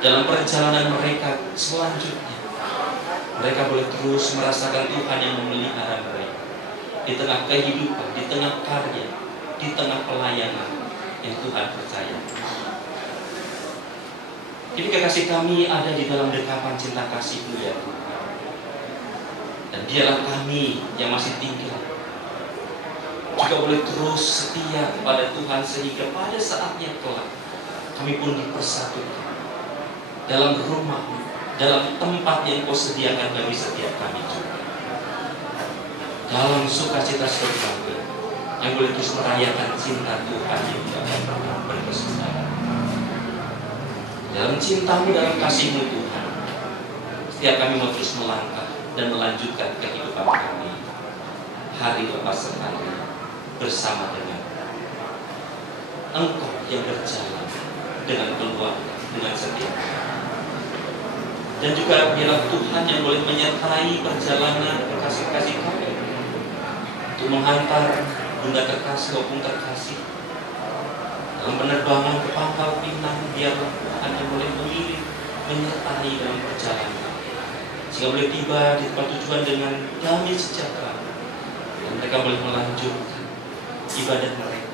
dalam perjalanan mereka selanjutnya. Mereka boleh terus merasakan Tuhan yang memelihara mereka di tengah kehidupan, di tengah karya, di tengah pelayanan yang Tuhan percaya. Jadi kekasih kami ada di dalam dekapan cinta kasih-Mu ya Tuhan. Dan biarlah kami yang masih tinggal juga boleh terus setia kepada Tuhan, sehingga pada saatnya kelak kami pun dipersatukan dalam rumah-Mu, dalam tempat yang Kau sediakan bagi setiap kami juga. Dalam sukacita surgawi yang boleh terus merayakan cinta Tuhan yang tidak pernah berkesudahan. Dalam cinta-Mu, dalam kasih-Mu Tuhan, setiap kami mau terus melangkah dan melanjutkan kehidupan kami hari lepas hari bersama dengan Engkau yang berjalan dengan keluarga, dengan setiap kami. Dan juga biarlah Tuhan yang boleh menyertai perjalanan kekasih-kasih kami untuk menghantar Bunda terkasih, Opung terkasih dalam penerbangan ke Pangkal Pinang. Biarlah Tuhan yang boleh mengiring, menyertai dalam perjalanan, sehingga boleh tiba di tempat tujuan dengan damai sejahtera, dan mereka boleh melanjutkan ibadah mereka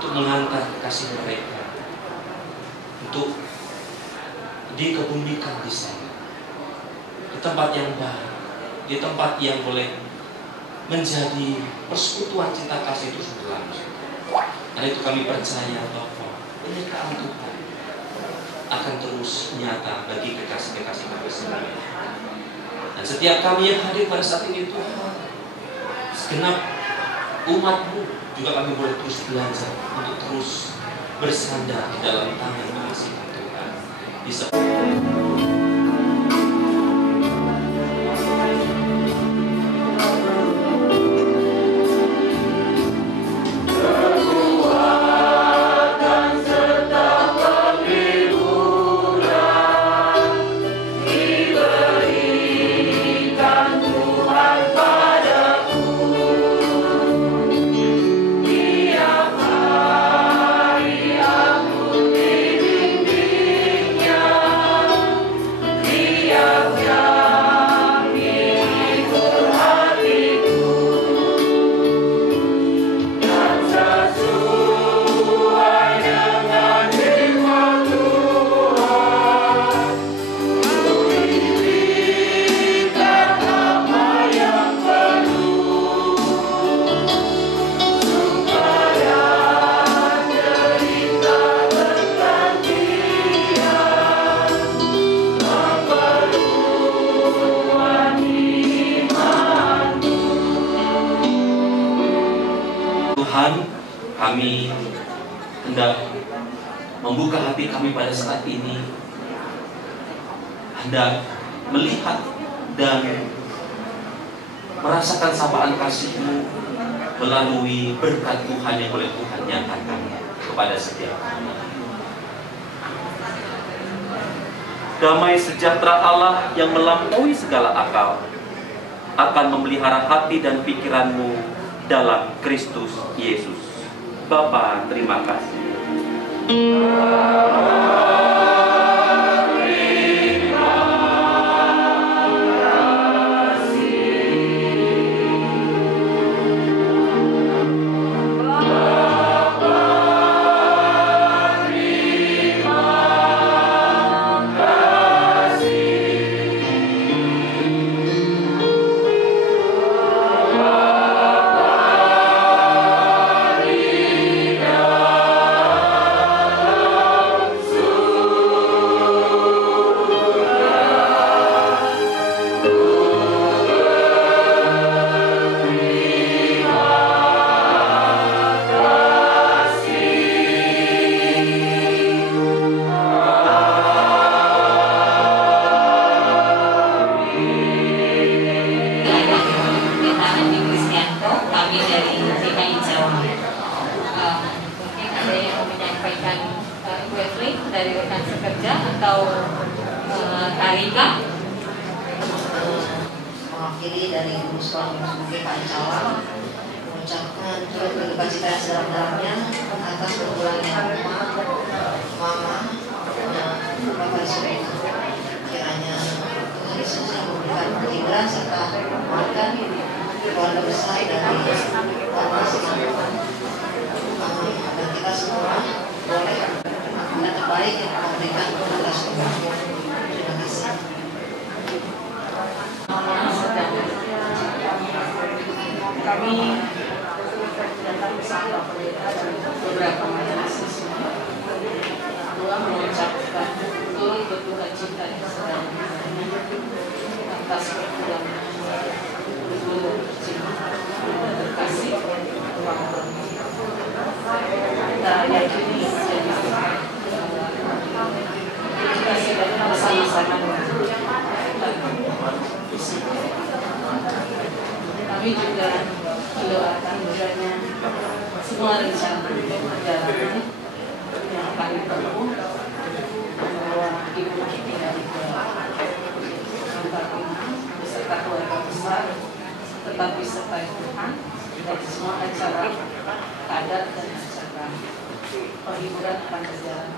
untuk menghantar kasih mereka untuk dikebumikan di sana, di tempat yang baik, di tempat yang boleh menjadi persekutuan cinta kasih terus berlangsung. Karena itu kami percaya bahwa penyertaan Tuhan akan terus nyata bagi kekasih-kekasih kami sendiri. Dan setiap kami yang hadir pada saat ini Tuhan, segenap umat-Mu juga kami boleh terus belajar untuk terus bersandar di dalam tangan pengasihan Tuhan. Bisa kami hendak membuka hati kami pada saat ini, hendak melihat dan merasakan sapaan kasih-Mu melalui berkat Tuhan yang oleh Tuhan nyatakan kepada setiap kami. Damai sejahtera Allah yang melampaui segala akal akan memelihara hati dan pikiranmu dalam Kristus Yesus. Bapa, terima kasih. Dari rekan sekerja atau Tarika mewakili dari Guru Sekolah Mungkin Pak Cawang mengucapkan turut berduka cita sedalam-dalamnya atas berpulangnya Mama Bapak Surya. Kiranya Tuhan Yesus yang memberikan kehadiran serta menguatkan keluarga besar dari Bapak Surya. Dan kita semua boleh yang terbaik yang memberikan atas Tuhan. Terima kasih. Kami datang bersama beberapa mahasiswa telah mengucapkan turut berduka cita yang sedalam-dalamnya atas berpulangnya Guru terkasih kita yakini kita sedang bersama-sama kami juga mendoakan kiranya semua rencana perjalanan yang kami tempuh membawa ibu kita dari tempat ini beserta keluarga besar tetap disertai Tuhan dari semua acara adat dan acara perhiburan akan berjalan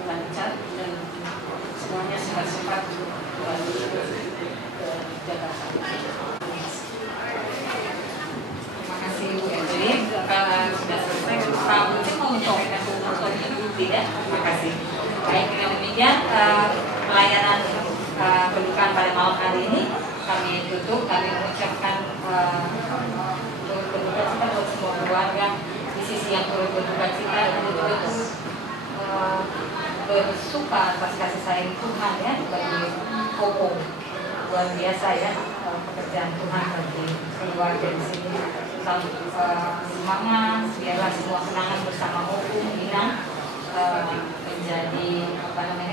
lancar dan semuanya sehat-sehat kembali ke Jakarta. Terima kasih Bu Evelyn. Kalau sudah selesai, Pak Budi mau menyampaikan fotonya dulu tidak? Terima kasih. Baik, dengan demikian pelayanan pendukaan pada malam hari ini kami tutup. Kami mengucapkan berduka cita buat semua keluarga di sisi yang turut berduka cita dan betul-betul bersuka atas kasih sayang Tuhan ya bagi Koko. Luar biasa ya pekerjaan Tuhan bagi keluarga di sini. Semangat biarlah semua kenangan bersama Opung Inang menjadi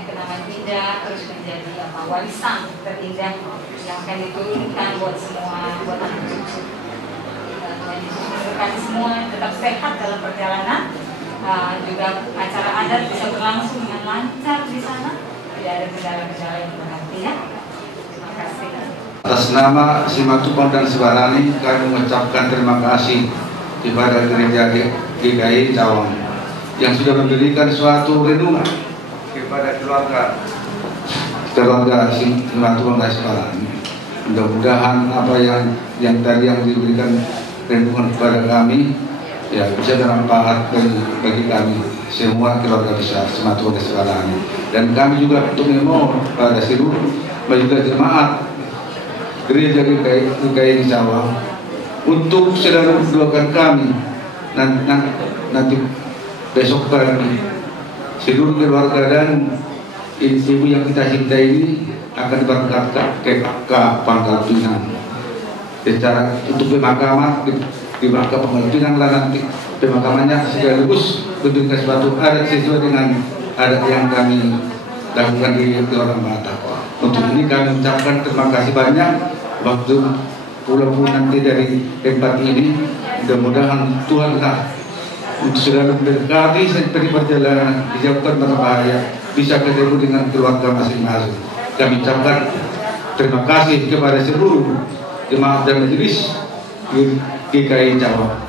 kenangan indah, terus menjadi warisan terindah yang akan diturunkan buat semua, buat anak cucu. Tuhan Yesus memberkati semua tetap sehat dalam perjalanan. Juga acara adat bisa berlangsung dengan lancar di sana, tidak ada kendala-kendala yang berarti ya. Terima kasih. Atas nama Simatupang dan Sibarani kami mengucapkan terima kasih kepada Gereja GKI Cawang yang sudah memberikan suatu renungan kepada keluarga Simatupang dan Sibarani. Mudah-mudahan apa yang tadi yang diberikan renungan kepada kami ya bisa bermanfaat bagi kami semua keluarga besar Simatupang dan Sibarani. Dan kami juga untuk memohon pada seluruh juga jemaat Gereja GKI Cawang untuk selalu mendoakan kami nanti besok pagi seluruh keluarga dan ibu yang kita cintai ini akan diberangkatkan ke Pangkal Pinang secara untuk pemakaman di Pangkal Pinang lah nanti pemakamannya sekaligus bentuknya suatu adat sesuai dengan adat yang kami lakukan di orang Batak. Untuk ini kami mengucapkan terima kasih banyak waktu walaupun nanti dari tempat ini, mudah-mudahan Tuhan sudah mendekati seperti perjalanan dijauhkan berbahaya, bisa ketemu dengan keluarga masing-masing. Kami ucapkan terima kasih kepada seluruh jemaat dan majelis GKI Jawa.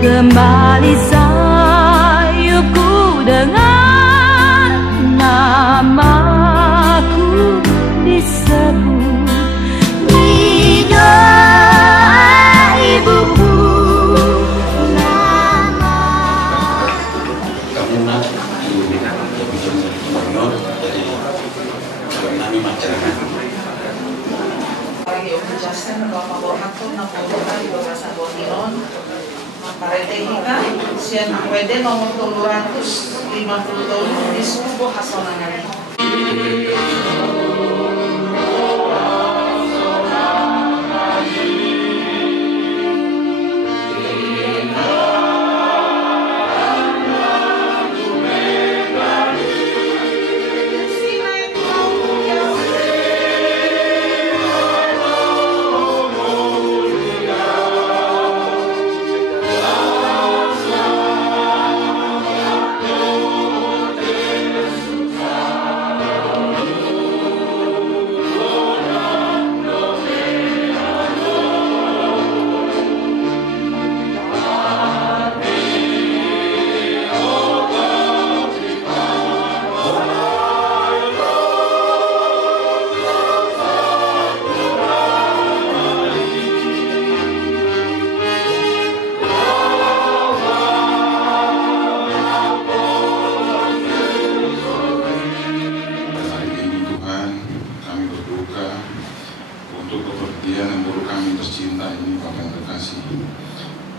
Kembali sayupku dengan namaku disebut di doa ibuku. Kamu nak diberikan honor dari kami masyarakat. Lagi menjelaskan bahwa Borhato nampaknya di bahasa Boniron. Parete hika sian wede nomor 250 tahun di subuh hasonangan.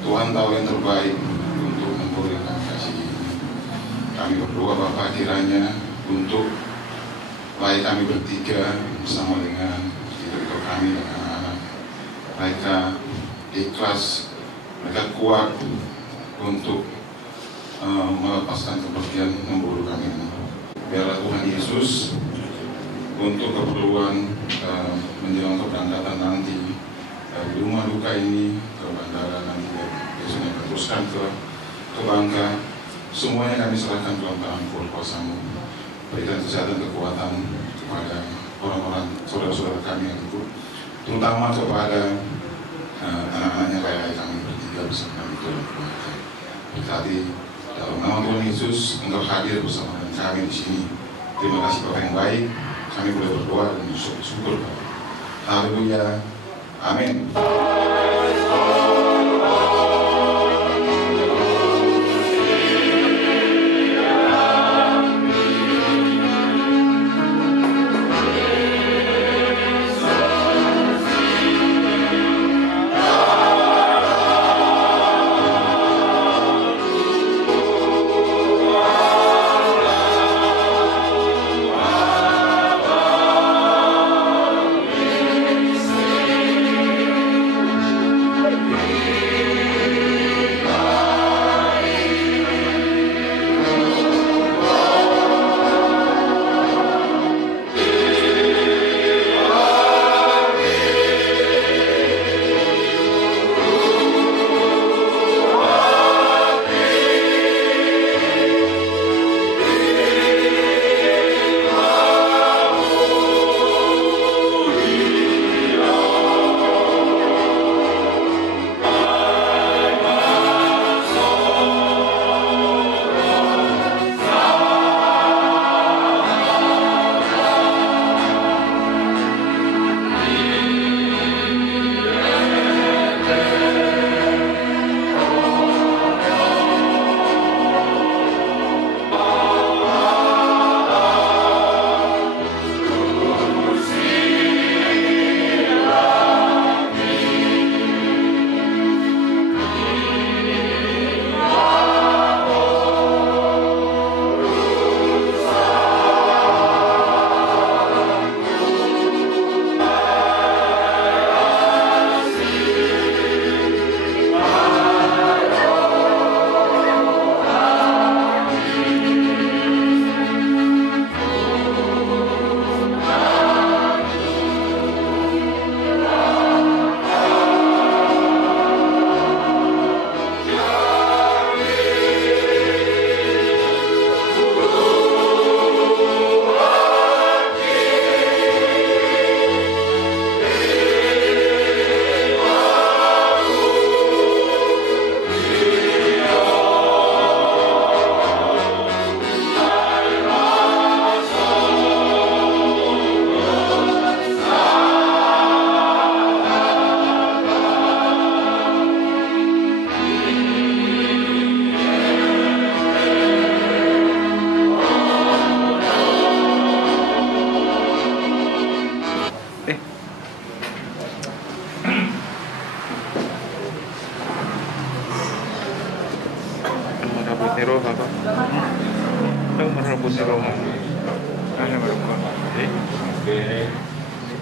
Tuhan tahu yang terbaik untuk memberikan kasih ini. Kami berdoa Bapa kiranya untuk baik kami bertiga bersama dengan direktur kami dan anak-anak, mereka ikhlas, mereka kuat untuk melepaskan kepergian memburu kami ini. Biarlah Tuhan Yesus untuk keperluan menjelang keberangkatan nanti dari rumah duka ini ke bandara nanti besoknya teruskan ke Bangka, semuanya kami serahkan dalam tangan kuasa-Mu. Berikan kesehatan, kekuatan kepada orang-orang saudara-saudara kami yang ikut, terutama kepada anak-anaknya kayak kami bertiga bersama kami dalam keluarga. Berkati dalam nama Tuhan Yesus, Engkau hadir bersama dengan kami di sini. Terima kasih Bapak yang baik. Kami boleh berdoa dan bersyukur. Haleluya. Amin.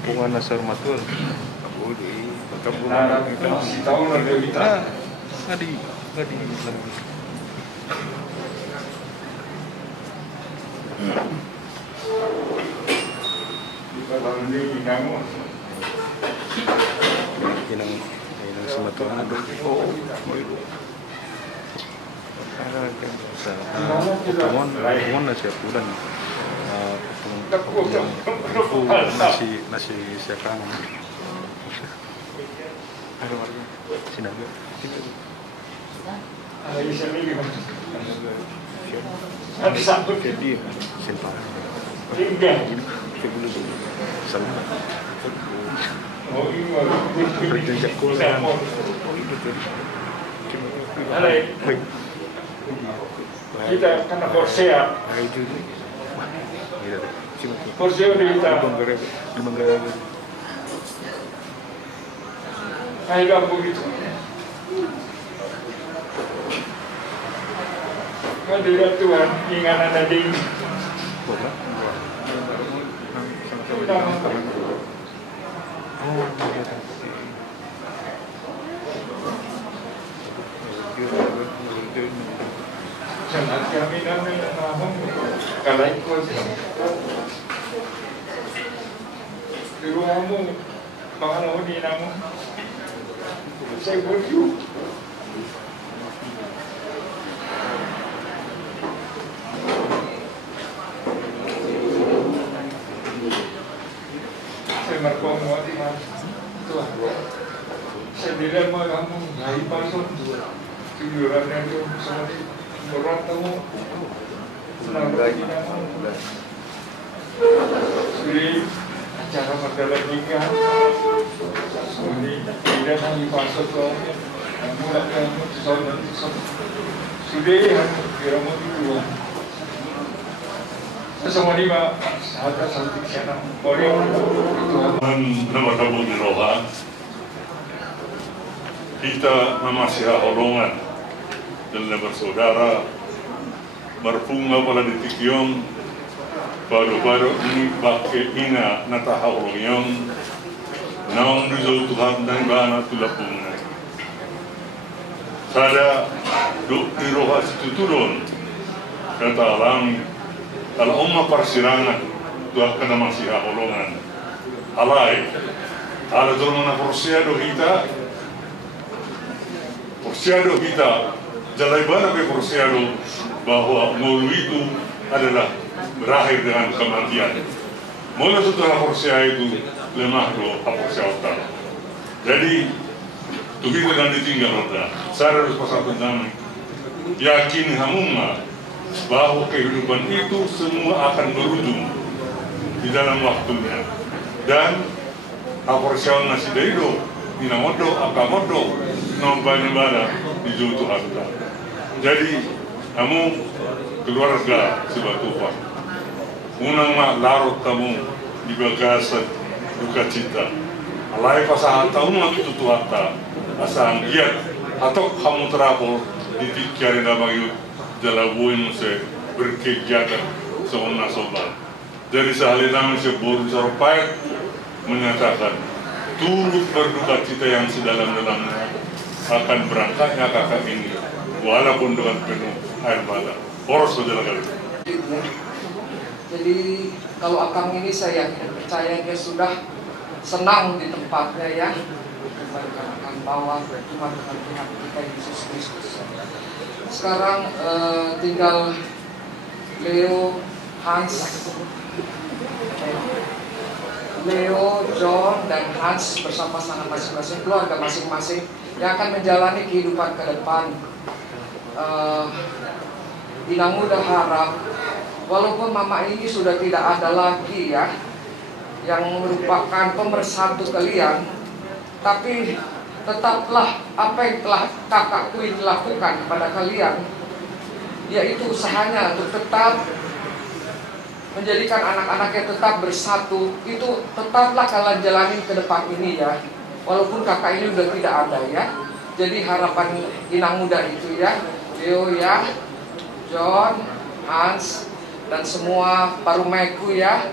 Hubungan nasar matur. Boleh. Tetap Nah, si tahu nanti kita. Ngadi. Kita tahun ini kamu. Inang sematuan ada. Oh. Pertemuan nasi bulan. Nasi siakang. Ada warga. Sinaga. Ada di sini gimana? Ada satu. Jadi simpang. Tinggal. Sebelum salam. Oh ini baru. Berjejak kuliah. Ada. Kita kena Korsea. Korsea di kita. Di Manggara. Ayo kamu gitu. Hadirat Tuhan, inganan ading. Sangat kami namin namang kalay ko siya. Pero mo, baka naman din mo. Say what you. Saya markong mo di man. Tuhan. Saya bilang mo kamu ngai pasok. Tiduran itu sama di berat kamu. Senang lagi kamu. Sudah acara perjalanan nikah. Sudah nanti pasok kau. Kamu nak kamu sudah ya. Kira mau tidur. Semua ni ba ada satu siapa orang nama Rabu di Roha kita memasih holongan dan bersaudara berpunga pada ditikyong baru-baru ini pakai ina nata holongyong naong rizal Tuhan dan bana tulapung sada duk di Roha situ turun kata alam kalau umma persirangan Tuhan kena masih holongan alai ada dormana porsiado kita jalai bana pe porsiado bahwa maulu itu adalah berakhir dengan kematian. Mula setelah porsia itu lemah do aporsiauta. Jadi begitu dan ditinggal roda. Saya harus pasal tentang yakin hamumma bahwa kehidupan itu semua akan berujung di dalam waktunya. Dan aporsiau nasi daido, inamodo, akamodo, nombanya di jutu harta. Jadi kamu keluarga Sibatupang, unang larut kamu di bagasan duka cita. Alai pasangan tahu itu tuata, asal giat atau kamu terapor di tikiarin abayu jalabuin se berkegiatan seorang sobat. Jadi sehari namun seburu serupai menyatakan turut berduka cita yang sedalam-dalamnya akan berangkatnya kakak ini walaupun dengan penuh air mata. Poros saudara kali. Jadi kalau akang ini saya percaya dia sudah senang di tempatnya ya. Akan bawa Tuhan dengan Tuhan kita Yesus Kristus. Sekarang tinggal Leo, Hans, Leo, John, dan Hans bersama pasangan masing-masing, keluarga masing-masing yang akan menjalani kehidupan ke depan. Inang muda harap, walaupun mama ini sudah tidak ada lagi ya, yang merupakan pemersatu kalian, tapi tetaplah apa yang telah kakakku ini lakukan kepada kalian, yaitu usahanya untuk tetap menjadikan anak-anaknya tetap bersatu. Itu tetaplah kalian jalanin ke depan ini ya, walaupun kakak ini udah tidak ada ya. Jadi harapan inang muda itu ya, Leo ya, John, Hans, dan semua parumeku ya,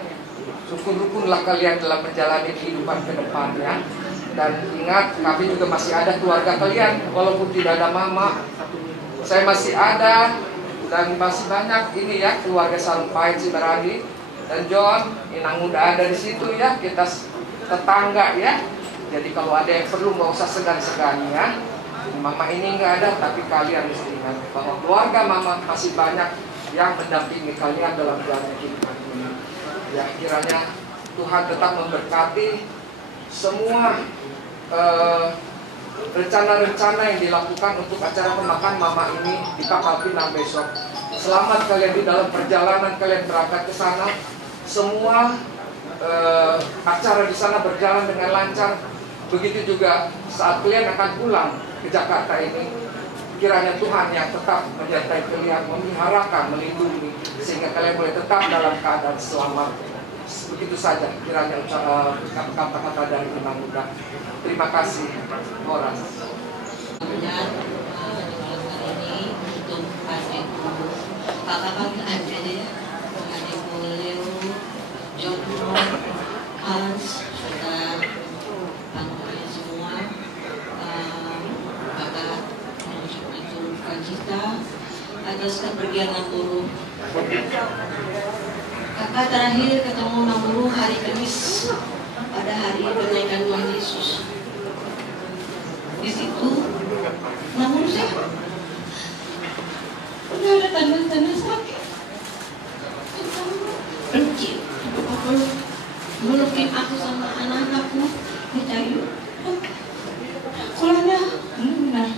Sukun-rukunlah kalian dalam menjalani kehidupan ke depannya. Dan ingat, kami juga masih ada keluarga kalian. Walaupun tidak ada mama, saya masih ada. Dan masih banyak ini ya, keluarga Sarumpait, Ciberani dan John. Inang Muda ada di situ ya, kita tetangga ya. Jadi kalau ada yang perlu nggak usah segan-segan ya. Mama ini nggak ada, tapi kalian mesti ingat bahwa keluarga mama masih banyak yang mendampingi kalian dalam jalan kehidupan ini. Ya, kiranya Tuhan tetap memberkati semua rencana-rencana yang dilakukan untuk acara pemakan mama ini di Kapal Pinang besok. Selamat kalian di dalam perjalanan kalian berangkat ke sana. Semua acara di sana berjalan dengan lancar. Begitu juga saat kalian akan pulang ke Jakarta ini, kiranya Tuhan yang tetap menyertai kalian, memeliharakan, melindungi, sehingga kalian boleh tetap dalam keadaan selamat. Begitu saja kiranya kata-kata dari Inang Muda. Terima kasih, Horas. Dan di malam hari ini untuk adikku, kakak-kakak aja ya, adikku Leo, John, Hans, serta bangsa semua, kakak mengucapkan turut kita atas kepergian Namburu. Kakak terakhir ketemu Namburu hari Kamis pada hari kenaikan Tuhan Yesus. Di situ Namburu sehat. Udah ada tanda-tanda sakit. Benci. Aku melukin aku sama anak-anakku. Minta yuk. Kulanya benar.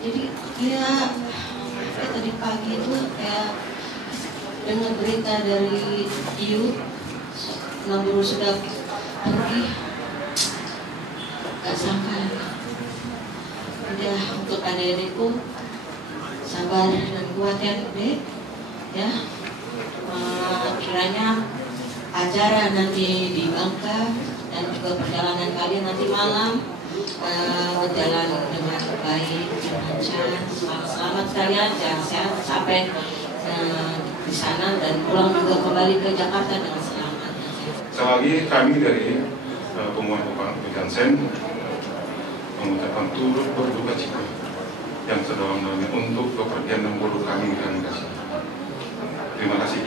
Jadi dia tadi pagi itu kayak dengar berita dari Iu Namburu sudah pergi. Gak sangka. Udah untuk adik-adikku sabar dan kuat ya Dek. Ya, kiranya acara nanti di Bangka dan juga perjalanan kalian nanti malam berjalan dengan baik, lancar, selamat kalian, jangan sehat sampai di sana dan pulang juga kembali ke Jakarta dengan selamat. Sekali lagi kami dari pemuan Jansen mengucapkan turut berduka cita yang sedalam-dalamnya untuk kepergian Namburu kami dan kasih. Terima kasih.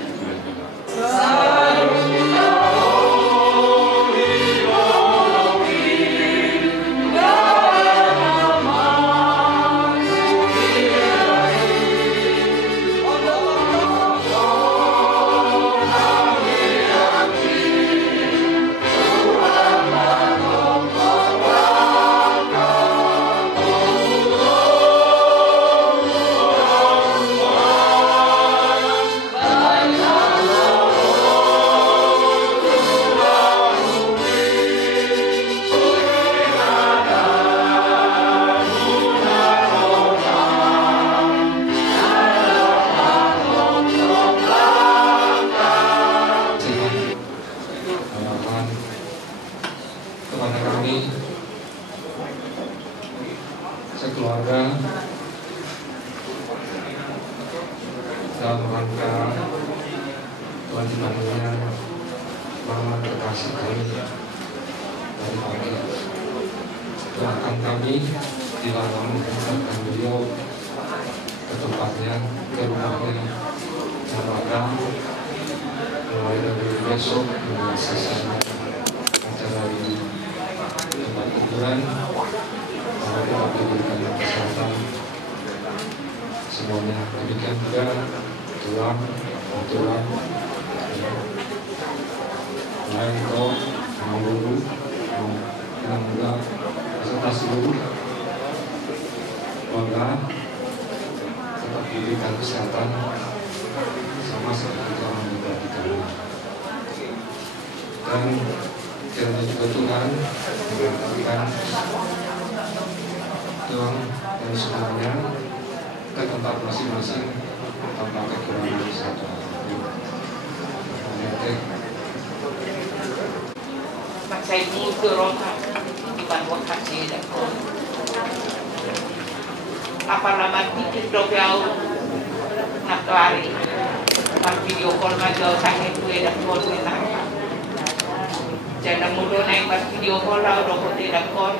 Sekeluarga dalam rangka kewajibannya mama kekasih kami dari pagi. Doakan kami dilarang mengantarkan beliau ke tempatnya, ke rumahnya, Jakarta, mulai dari besok hingga selesai acara di tempat hiburan. Kita diberikan kesehatan semuanya. Demikian juga tulang, lain kau, Namburu, Inang Muda, beserta seluruh keluarga tetap diberikan kesehatan sama seperti orang pribadi kami. Dan kiranya juga Tuhan mengantarkan Tuhan dan semuanya ke tempat masing-masing tanpa kekurangan satu. Saya ini turun di Bandung kasih dan apa nama itu doa nak lari Pak video call ngajo kahit tuwe dak kon kita. Jangan mudo na yung video call lao do ko dak kon.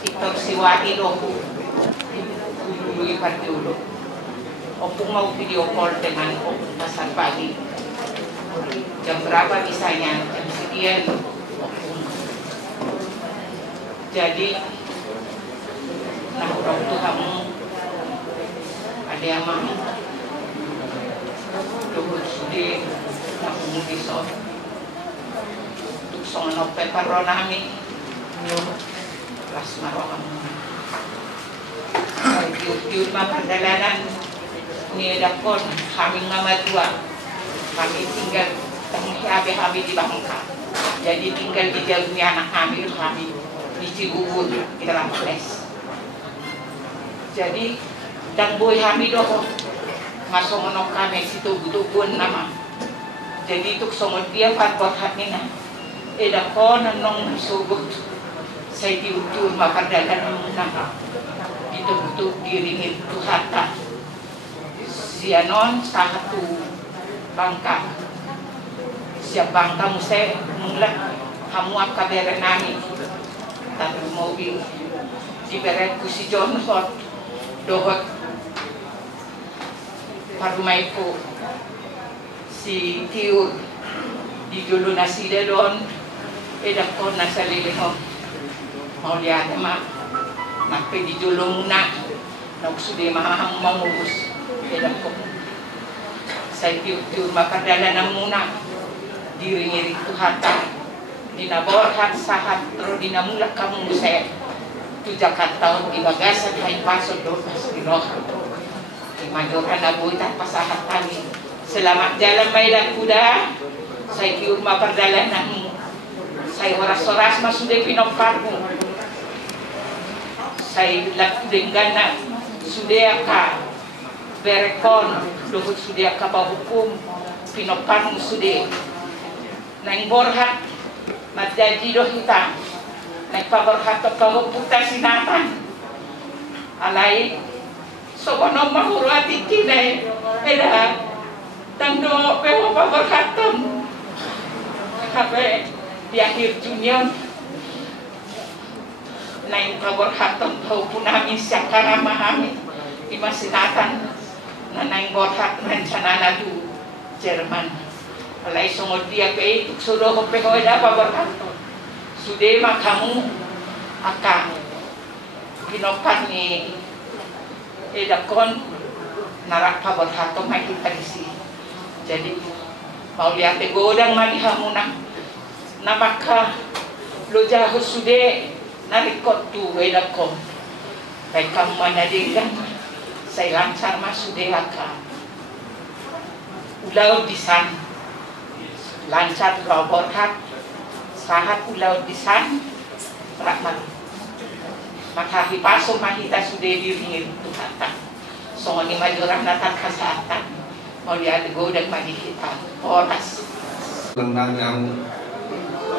Itok siwati do ko. Dulu ipat dulu. Opung mau video call dengan Opung pasar pagi. Jam berapa misalnya? Jam sekian. Opung. Jadi, nah orang tua kamu ada yang mau dulu sudah aku mudisot untuk songo peparonami kelas marwah di rumah perjalanan ini dakon kami nama dua kami tinggal habis di Bangka jadi tinggal di jalurnya anak kami di Cibubur di Ramles jadi dan boy kami doh masuk menok kami situ butuh nama jadi tuk somod dia buat hatnina dakon nong subut saya diutur makardalan nama itu diringin tuhata sianon satu Bangka siap Bangka musai mulak kamu apa bere nami tapi mobil diberi kusi Johnson dohot parumaiku si tiur di dulu nasi dedon edakon nasalilihom mau lihat mak nape di dulu muna nak sudah maham mengurus edakon saya tiur makardalan muna diri itu harta dinabor hat sahat terus dinamulak kamu saya tu Jakarta di bagasan hai pasok do di roh di majoran abu tanpa sahat kami selamat jalan maidan kuda saya tiur makardalan saya waras-waras mas sudah pinoparmu saya laku dengan sudah ka berekon dohut sudah ka hukum pinoparmu sudah nang borhat madjaji do hitam nang paborhat to puta sinatan alai sobono mahurati kine eda tando pewo paborhatum kape di akhir junior nang paborhatum tau punami syakara mahami ima sinatan nang borhat rencana du Jerman alai sungod dia ke itu sudah kepeho ada paborhatum sudah mah kamu akan ginopan ni edakon narak paborhatum mai kita di sini jadi mau lihat godang mani hamuna namaka lo jauh sudah narikot tu edakon baik kamu manadikan saya lancar mas sudah akan ulau di sana lancar paborhat sahat ulau di sana rahmat maka hipaso mahita sudah diringin Tuhan songoni majoran natak kesehatan mau lihat godang mani kita oras tentang yang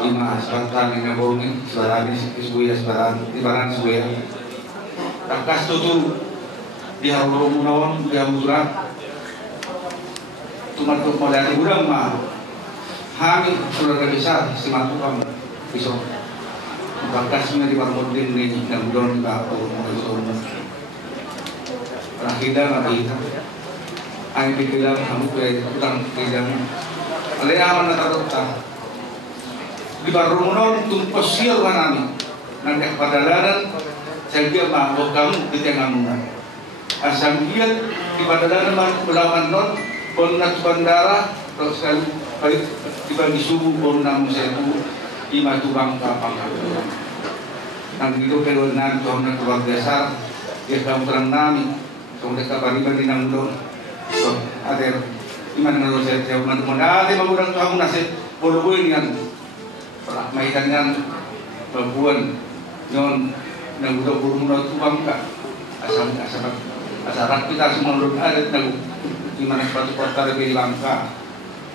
ima sebentar ini borong sebarang isbuya sebarang ibaran isbuya takas tutu dia borong munawang dia murat cuma untuk melihat gudang mah kami saudara besar si matukam pisau bakasnya di Parmudin ini yang gudang juga terakhir lagi ang bibilang kamu ke utang tidak oleh aman tak di Barumunon tumpos sial kami nanti pada laran saya dia mah kamu di tengah mana asam dia di pada laran melawan non pernah bandara terus sekali baik dibagi subuh pernah museum lima tukang kapal nang itu keluaran tahun keluar desa dia kamu terang nami kemudian kabar di nang dong ada iman kalau saya jauh mana ada bangunan kamu nasib bolu-bolu dengan maidannya babuan non nang udah burung itu bangka asal kita semua menurut adat nang di mana suatu kota lebih langka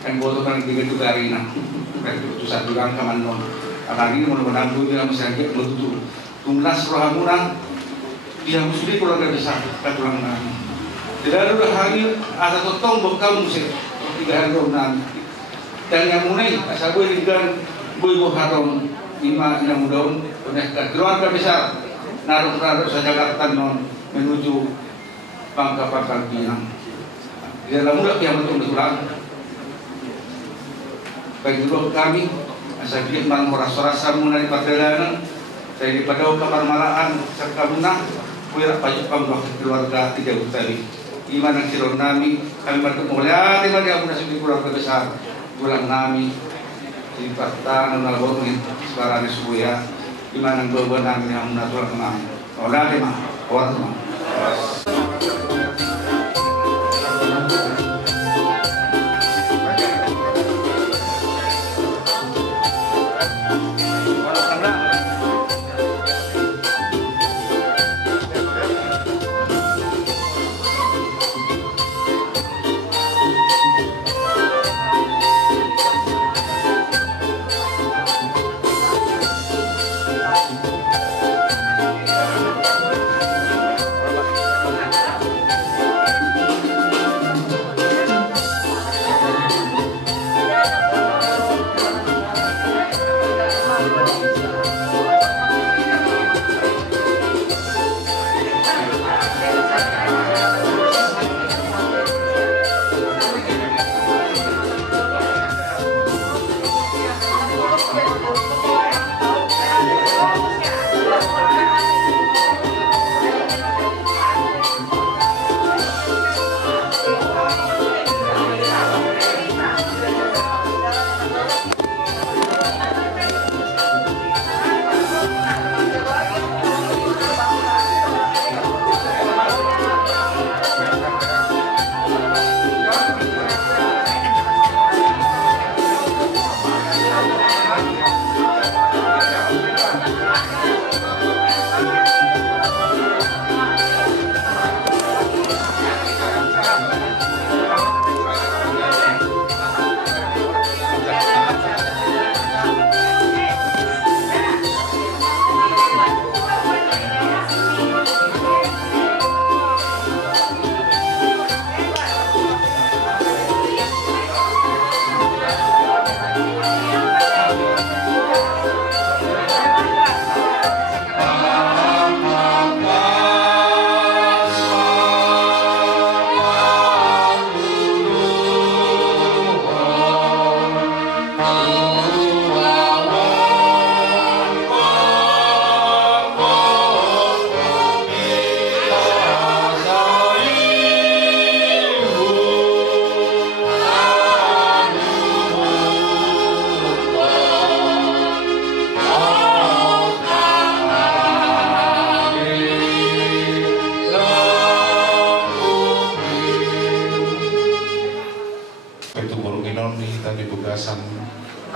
yang bodoh kan tiga juga hari nah keputusan juga kaman non akan ini mudah-mudahan dulu dalam masyarakat betul tuntas rohamuna yang sudah keluarga besar kita pulang nami Tidak ada hari ada totong bekal musik 3 hari ronan. Dan yang mulai asa gue dengan ibu harom 5 yang daun oleh keluarga besar naruh sa Jakarta non menuju Bangka Pangkal Pinang. Di dalam mudah yang betul-betulan bagi dulu kami asa bikin mang merasa-rasa mulai perjalanan dari pada kapal malaan serta menang kuira pajak keluarga tidak utari gimana sirong nami kami bertemu lihat di mana aku nasib keluarga besar pulang nami di Patan nalbor ngin sekarang di Subuya gimana gue nami yang menatulah kemana orang deh mah orang mah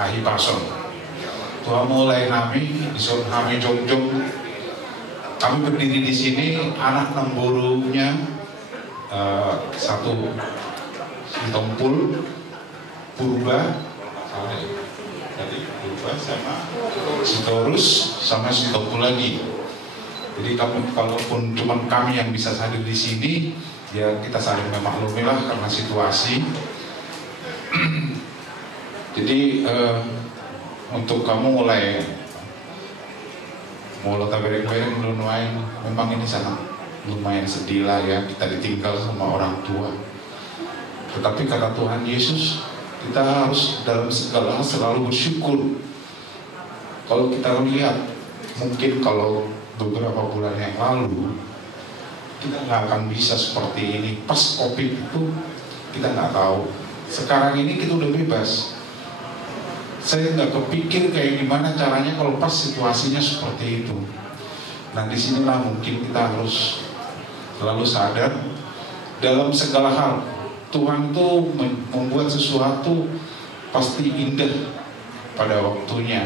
ahi pasong. Tuhan mulai nami, isun kami jongjong. Kami berdiri di sini, anak nemburunya satu si Tompul, Purba, jadi Purba sama si Torus sama si Tompul lagi. Jadi kami, kalaupun cuma kami yang bisa hadir di sini, ya kita saling memaklumi lah karena situasi. Jadi untuk kamu mulai tabereng-bereng lumayan, memang ini sangat lumayan sedih lah ya, kita ditinggal sama orang tua. Tetapi kata Tuhan Yesus, kita harus dalam segala hal selalu bersyukur. Kalau kita lihat, mungkin kalau beberapa bulan yang lalu kita nggak akan bisa seperti ini. Pas COVID itu kita nggak tahu. Sekarang ini kita udah bebas. Saya nggak kepikir kayak gimana caranya kalau pas situasinya seperti itu. Nah disinilah mungkin kita harus selalu sadar dalam segala hal. Tuhan itu membuat sesuatu pasti indah pada waktunya.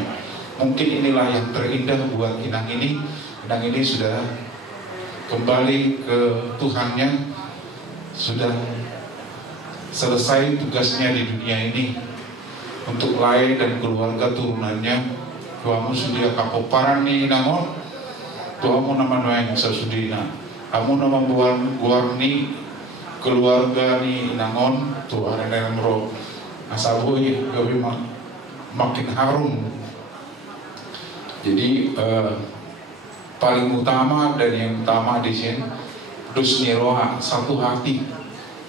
Mungkin inilah yang terindah buat Inang ini. Inang ini sudah kembali ke Tuhannya, sudah selesai tugasnya di dunia ini untuk lain dan keluarga turunannya. Tuamu sudia kapoparani namon, tuamu nama noeng sesudina, kamu nama buarni keluarga ni inangon tu ada yang ro asaboy gabi makin harum. Jadi paling utama dan yang utama di sini dus niroha, satu hati.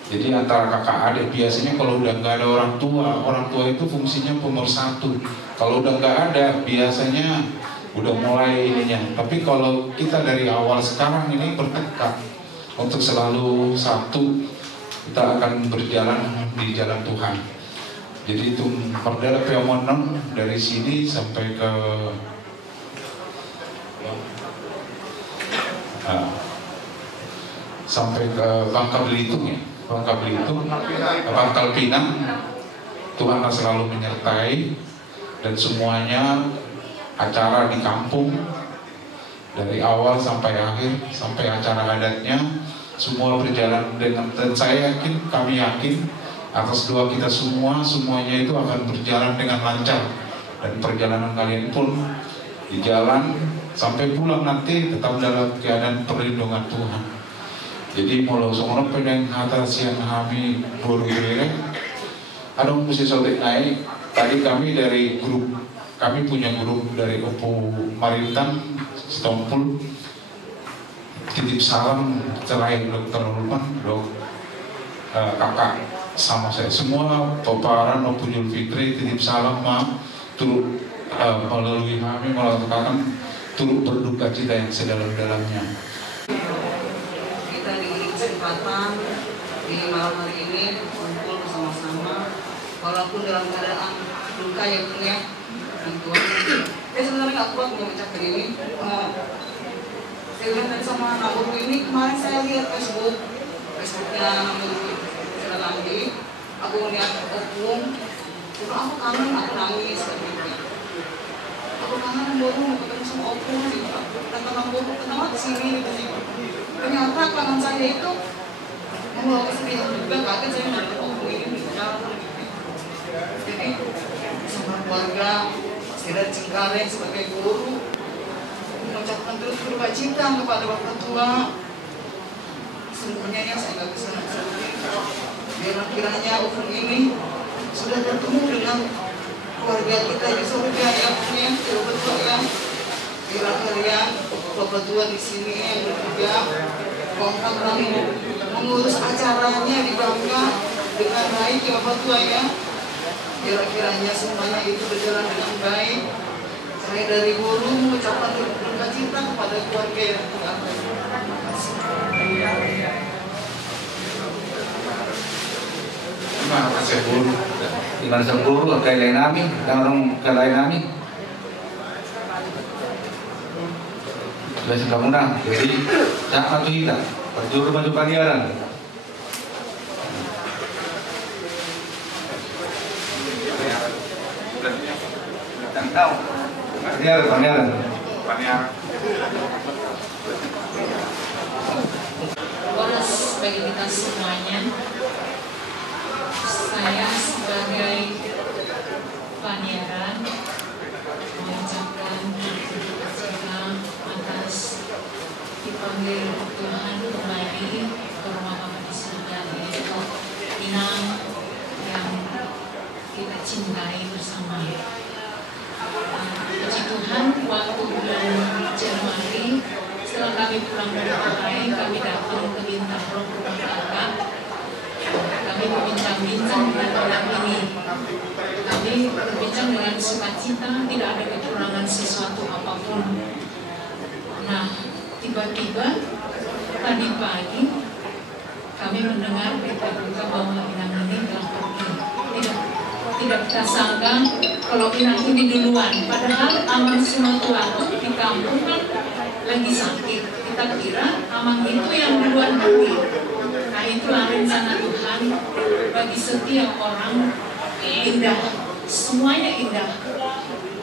Jadi antara kakak adik biasanya kalau udah nggak ada orang tua itu fungsinya pemersatu. Kalau udah nggak ada biasanya udah mulai ininya. Tapi kalau kita dari awal sekarang ini bertekad untuk selalu satu, kita akan berjalan di jalan Tuhan. Jadi itu perdana Piomonong dari sini sampai ke Bangka Belitung ya. Bangka Belitung, Pangkal Pinang, Tuhan akan selalu menyertai dan semuanya acara di kampung dari awal sampai akhir sampai acara adatnya semua berjalan dengan, dan saya yakin, kami yakin atas doa kita semuanya itu akan berjalan dengan lancar dan perjalanan kalian pun di jalan sampai pulang nanti tetap dalam keadaan perlindungan Tuhan. Jadi kalau seorang pedang atas yang kami baru ada mesti sotek naik. Tadi kami dari grup, kami punya grup dari Opo Marintan Setompul, titip salam selain Dokter Ulman, kakak sama saya semua paparan Opo Julfitri titip salam turut melalui kami melakukan turut berduka cita yang sedalam-dalamnya. Kesempatan di malam hari ini kumpul bersama-sama walaupun dalam keadaan luka ya punya Tuhan. Saya sebenarnya nggak kuat mau ucapkan ini. Saya lihat tadi sama Nabur ini kemarin saya lihat Facebooknya Nabur sudah lagi. Aku melihat Opung, itu aku kangen, aku nangis seperti aku kangen baru mau ketemu sama Opung gitu. Kata Nabur kenapa kesini gitu sih. Ternyata kangen saya itu membawa kesedihan juga, kaget saya melihat Opung ini meninggal. Jadi sama keluarga Sira Cingkareng sebagai guru mengucapkan terus berduka cita kepada Bapak Tua. Sebenarnya yang saya nggak bisa sebutin, biar kiranya Opung ini sudah bertemu dengan keluarga kita di surga ya, punya Bapak Tua ya. Bila kalian Bapak Tua di sini yang bertiga kompak kami mengurus acaranya di Bangka dengan baik ya Bapak Tua ya. Kira-kiranya semuanya itu berjalan dengan baik. Saya dari guru mengucapkan berduka cita kepada keluarga yang telah. Terima kasih guru. Iman sa guru at kailan namin, karong kailan namin. Biasa kamu na, jadi siapa tu kita? Perjuru maju pangeran. Tak tahu. Pangeran. Bonus bagi kita semuanya. Saya sebagai pangeran mengucapkan terima kasih atas dipanggil Tuhan kembali ke rumah Bapa di surga, yaitu Pinang yang kita cintai bersama. Puji Tuhan, waktu bulan Januari setelah kami pulang dari Bahrain, kami datang ke Bintaro ke rumah kakak. Kami berbincang-bincang dengan orang ini. Kami berbincang dengan sukacita, tidak ada kekurangan sesuatu apapun. Nah, tiba-tiba tadi pagi kami mendengar berita duka bahwa Inang ini telah pergi. Tidak kita sangka kalau Inang ini duluan. Padahal Amang Sumatera di kampung kan lagi sakit. Kita kira Amang itu yang duluan pergi. Nah, itulah rencana Tuhan bagi setiap orang. Indah, semuanya indah.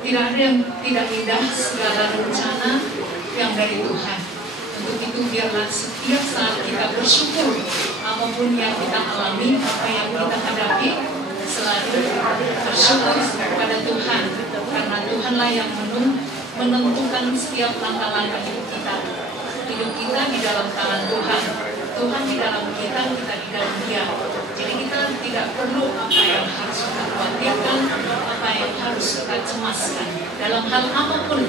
Tidak ada yang tidak indah, segala rencana yang dari Tuhan. Untuk itu biarlah setiap saat kita bersyukur apapun yang kita alami, apa yang kita hadapi, selalu bersyukur kepada Tuhan, karena Tuhanlah yang menentukan setiap langkah-langkah hidup kita. Hidup kita di dalam tangan Tuhan. Tuhan di dalam kita, kita di dalam Dia. Jadi kita tidak perlu apa yang harus kita khawatirkan, apa yang harus kita cemaskan dalam hal apapun,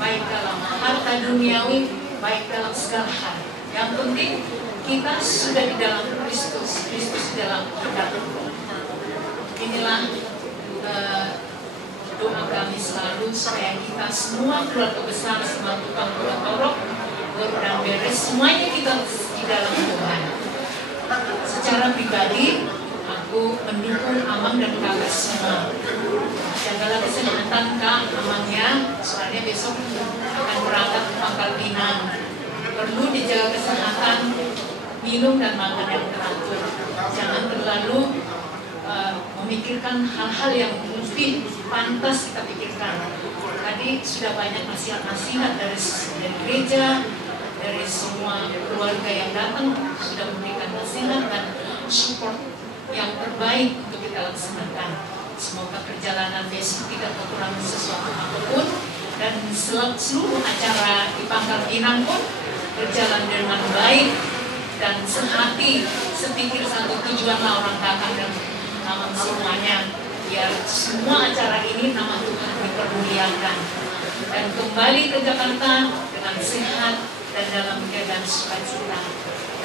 baik dalam harta duniawi, baik dalam segala hal. Yang penting kita sudah di dalam Kristus, Kristus di dalam kita. Inilah doa kami selalu supaya kita semua keluarga besar, semua tukang torok, dan beres, semuanya kita di dalam Tuhan. Secara pribadi, aku mendukung Amang dan kakak semua. Jagalah kesehatan Kak, Amangnya, soalnya besok akan berangkat ke Pangkal Pinang. Perlu dijaga kesehatan, minum dan makan yang teratur. Jangan terlalu memikirkan hal-hal yang mesti pantas kita pikirkan. Tadi sudah banyak nasihat-nasihat dari gereja, dari semua keluarga yang datang sudah memberikan nasihat dan support yang terbaik untuk kita laksanakan. Semoga perjalanan besok tidak kekurangan sesuatu apapun, dan seluruh acara di Pangkal Pinang pun berjalan dengan baik dan sehati, sepikir satu tujuanlah orang kakak dan Amang semuanya, biar semua acara ini nama Tuhan dipermuliakan dan kembali ke Jakarta dengan sehat dan dalam keadaan sukacita.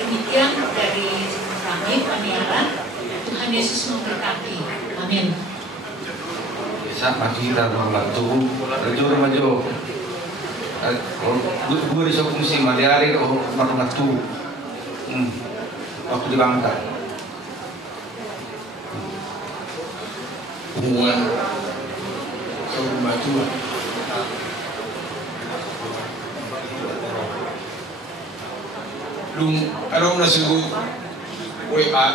Demikian dari kami paniaran. Tuhan Yesus memberkati. Amin. Sa makita membantu maju. Gue di fungsi maliari o marunatu. Waktu di Bangka. Buat maju. Lung arong na sugu WA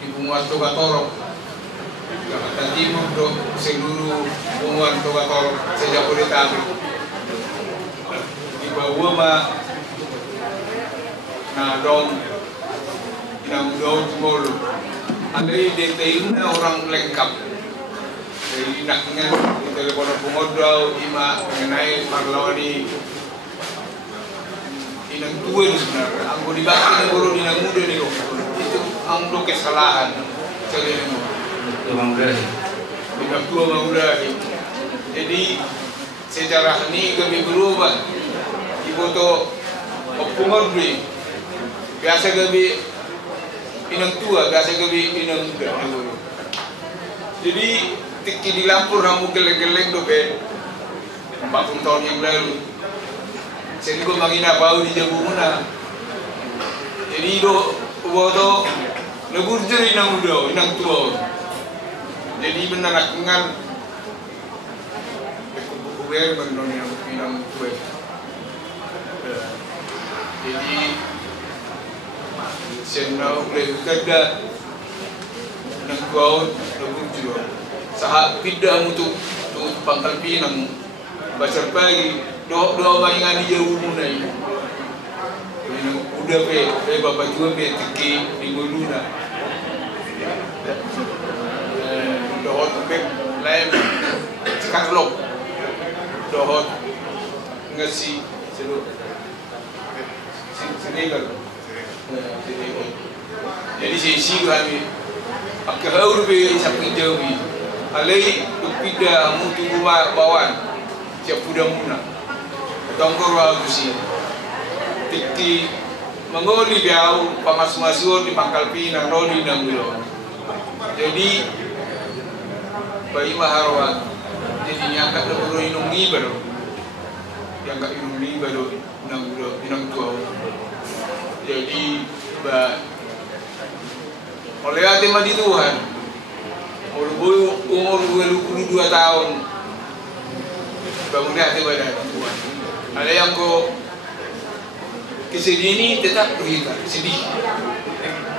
ipunguan toga torok Jakarta Timur do seluruh punguan toga torok sa Jabodetabek di bawah ma na dong inang dong mulu andai detail na orang lengkap dari naknya di telepon pengodau ima mengenai parlawani inang tua itu sebenarnya. Anggo dibakti yang guru inang muda nih kok. Itu anggo kesalahan. Jadi Bang muda. Inang tua bang muda. Jadi secara ini kami berubah. Ibu to opungor beli. Biasa kami inang tua, biasa kami inang muda. Jadi tiki di Lampur kamu geleng-geleng do be 40 tahun yang lalu. Jadi gue mangina bau di Jabu Muna. Jadi do bodo lebur jeri nang udo, nang tua. Jadi benar dengan kuwer benar nang tua. Jadi senau kerja nang tua lebur jero. Sahat pindah untuk Pangkal Pinang. Basar pagi doa mainan di Jawa Muna ini. Udah pe bapak juga pe tiki di Guluna. Dohot pe lain sekatlok. Dohot ngasi seru. Senegal. Jadi sisi kami akal pe sampai jauh. Alai pindah mutu rumah bawan. Siap udah Muna. Tongkor bagusi. Tiki mengoli biau pamas-masur di Pangkal Pinang rodi nang bilo. Jadi bayi maharwa jadi nyangkat lebur inung ni baru. Yang enggak inung ni baru nang bilo inang tua. Jadi oleh hati mati Tuhan. Umur 22 tahun. Bangun hati pada Tuhan. Ada yang kok kesedihan ini tetap berita sedih.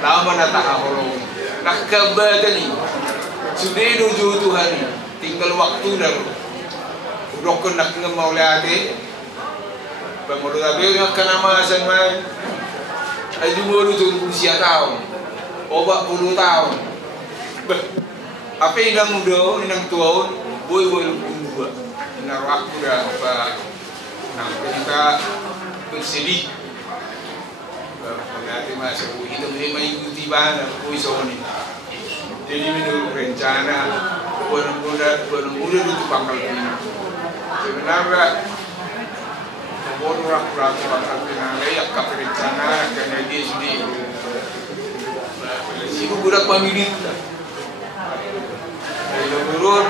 Lama nak tak holong. Nak kebadan ni. Sudah dojo Tuhan ni. Tinggal waktu dah. Udah kena dengan maulai hati. Bangun tapi nak kena masan main. Aju baru tu usia tahun. 40 tahun. Apa yang muda, yang tua, boy lupa. Benar waktu dah apa. Nah, kita bersedih. Berarti masa itu mengikuti mana puisoni. Jadi menurut rencana benar-benar itu Pangkal Pinang. Sebenarnya bodoh rakyat Pangkal Pinang layak ke rencana karena dia sudah situ budak pemilik. Dari menurut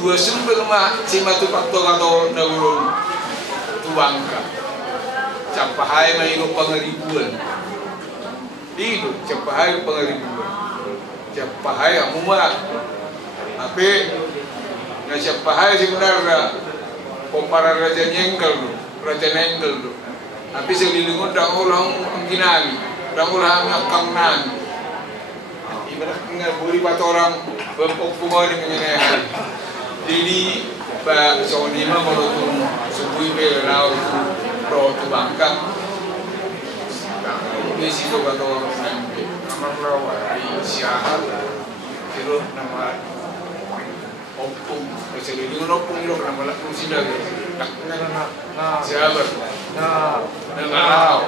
dua sumber mak simatu faktor atau nagurun tuangka. Capai mainu pengeribuan. Itu capai pengeribuan. Capai amuma. Tapi na capai sebenarnya kompara raja nyengkel tu, raja nengkel tu. Tapi selilingun dah orang ginani, dah orang ngakangnan. Ibaratnya boleh bat orang berpokok dengan nyehat. Jadi pak Sony mah kalau tu sebui belau pro tu bangka. Besi tu kata orang sampai nama lawa siapa kira nama opung macam ni opung itu nama laku sila siapa nama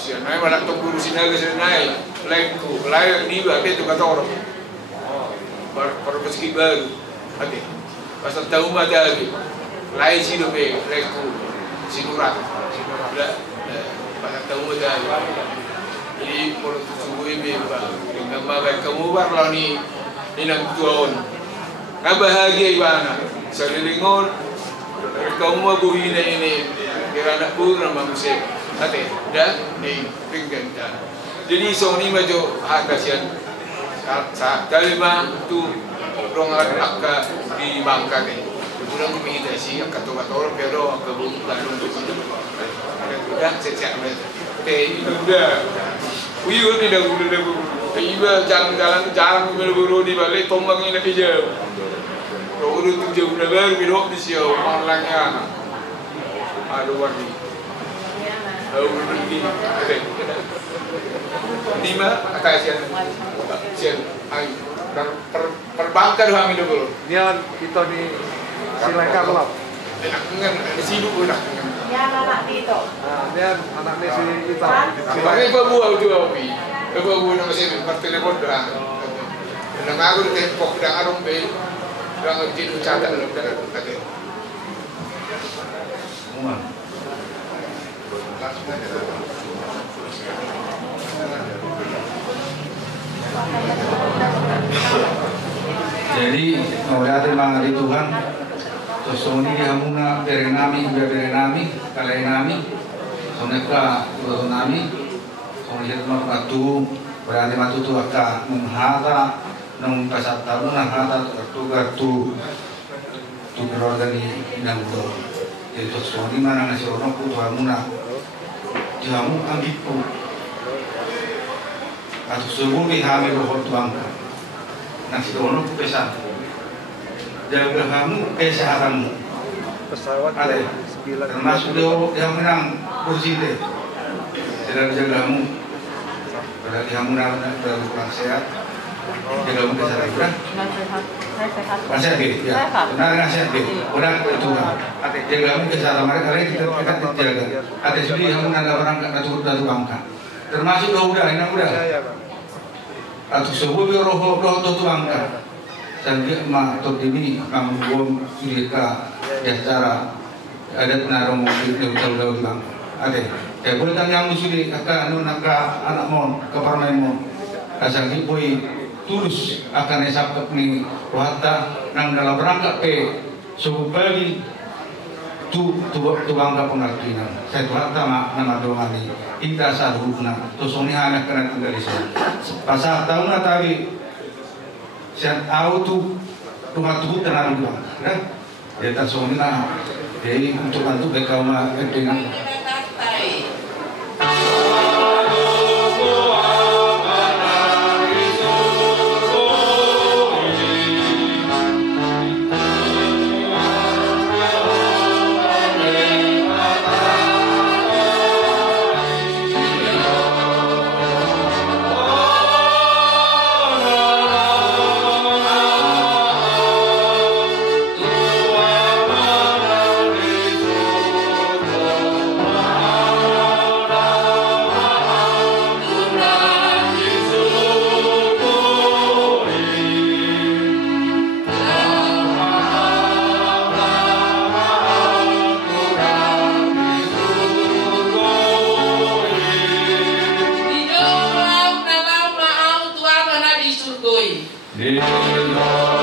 siapa naik balak tu guru sila ke naik lain tu lain ni ada tu kata orang baru meski baru ada pasal tahu macam ni lain sih tu be lain tu sinurat pasal tahu macam ni. Jadi kalau tunggu ini dengan makan kamu baru ni nang tuan, nak bahagia ibadah. Selilingon, kamu mahu ini kira nak pun manusia, ada ni tinggal dah. Jadi Sony macam hak kasihan. Saat kalima tu orang agak di Bangka ni, orang meditasi agak orang pero agak belum tu. Dah sejak teh itu dah. Uyun ni dah iba jalan berburu di balik tombang ini lagi jauh. Kalau tu jauh negar bidok di siau malangnya. Aduh wani. Begini. Lima atasian. Sian. Ay. Perbankan kami dulu. Dia kita di Silangka Kelab. Enggak di sini udah. Ya anak itu. Dia anaknya si Ita. Makanya bawa tu api. Bawa nama saya bertelepon dah. Dan aku tepok dah arung be. Dah jadi catat dalam kata. Semua. Jadi melihat mengari Tuhan. Sosoni hamuna berenami kalainami soneka nami soniat matu berarti matu tu aka menghata nang pasataru nang hata tu berorgani nang do jadi sosoni mana nasi orang putu hamuna jamu ambipu atau sebumi hamil rohor tuangka nasi orang pesan jaga kamu kesehatanmu pesawat ada termasuk dia yang menang kursi deh jaga kamu berarti kamu dalam kurang sehat jaga kamu kesehatan udah masih ada ya benar nasihat deh udah itu jaga kamu kesehatan mereka kali kita jaga ada sendiri kamu ada orang kat datu bangka termasuk udah ini udah atau sebuah roh tu bangka sanjak ma to dini kamu bom surika ya cara adat narong di tahu bang ada boleh kan yang musuli akan anu naka anak mon ke parmai mon asal boy tulus akan esap ni wata nang dalam rangka pe supaya tu bangga pengertian saya wata nama doani kita saruna to soni anak kena tinggal saya pasal tahun tadi sian auto rumah tubuh terlalu bang, kan? Dia tak somina, jadi untuk bantu mereka dengan Lord.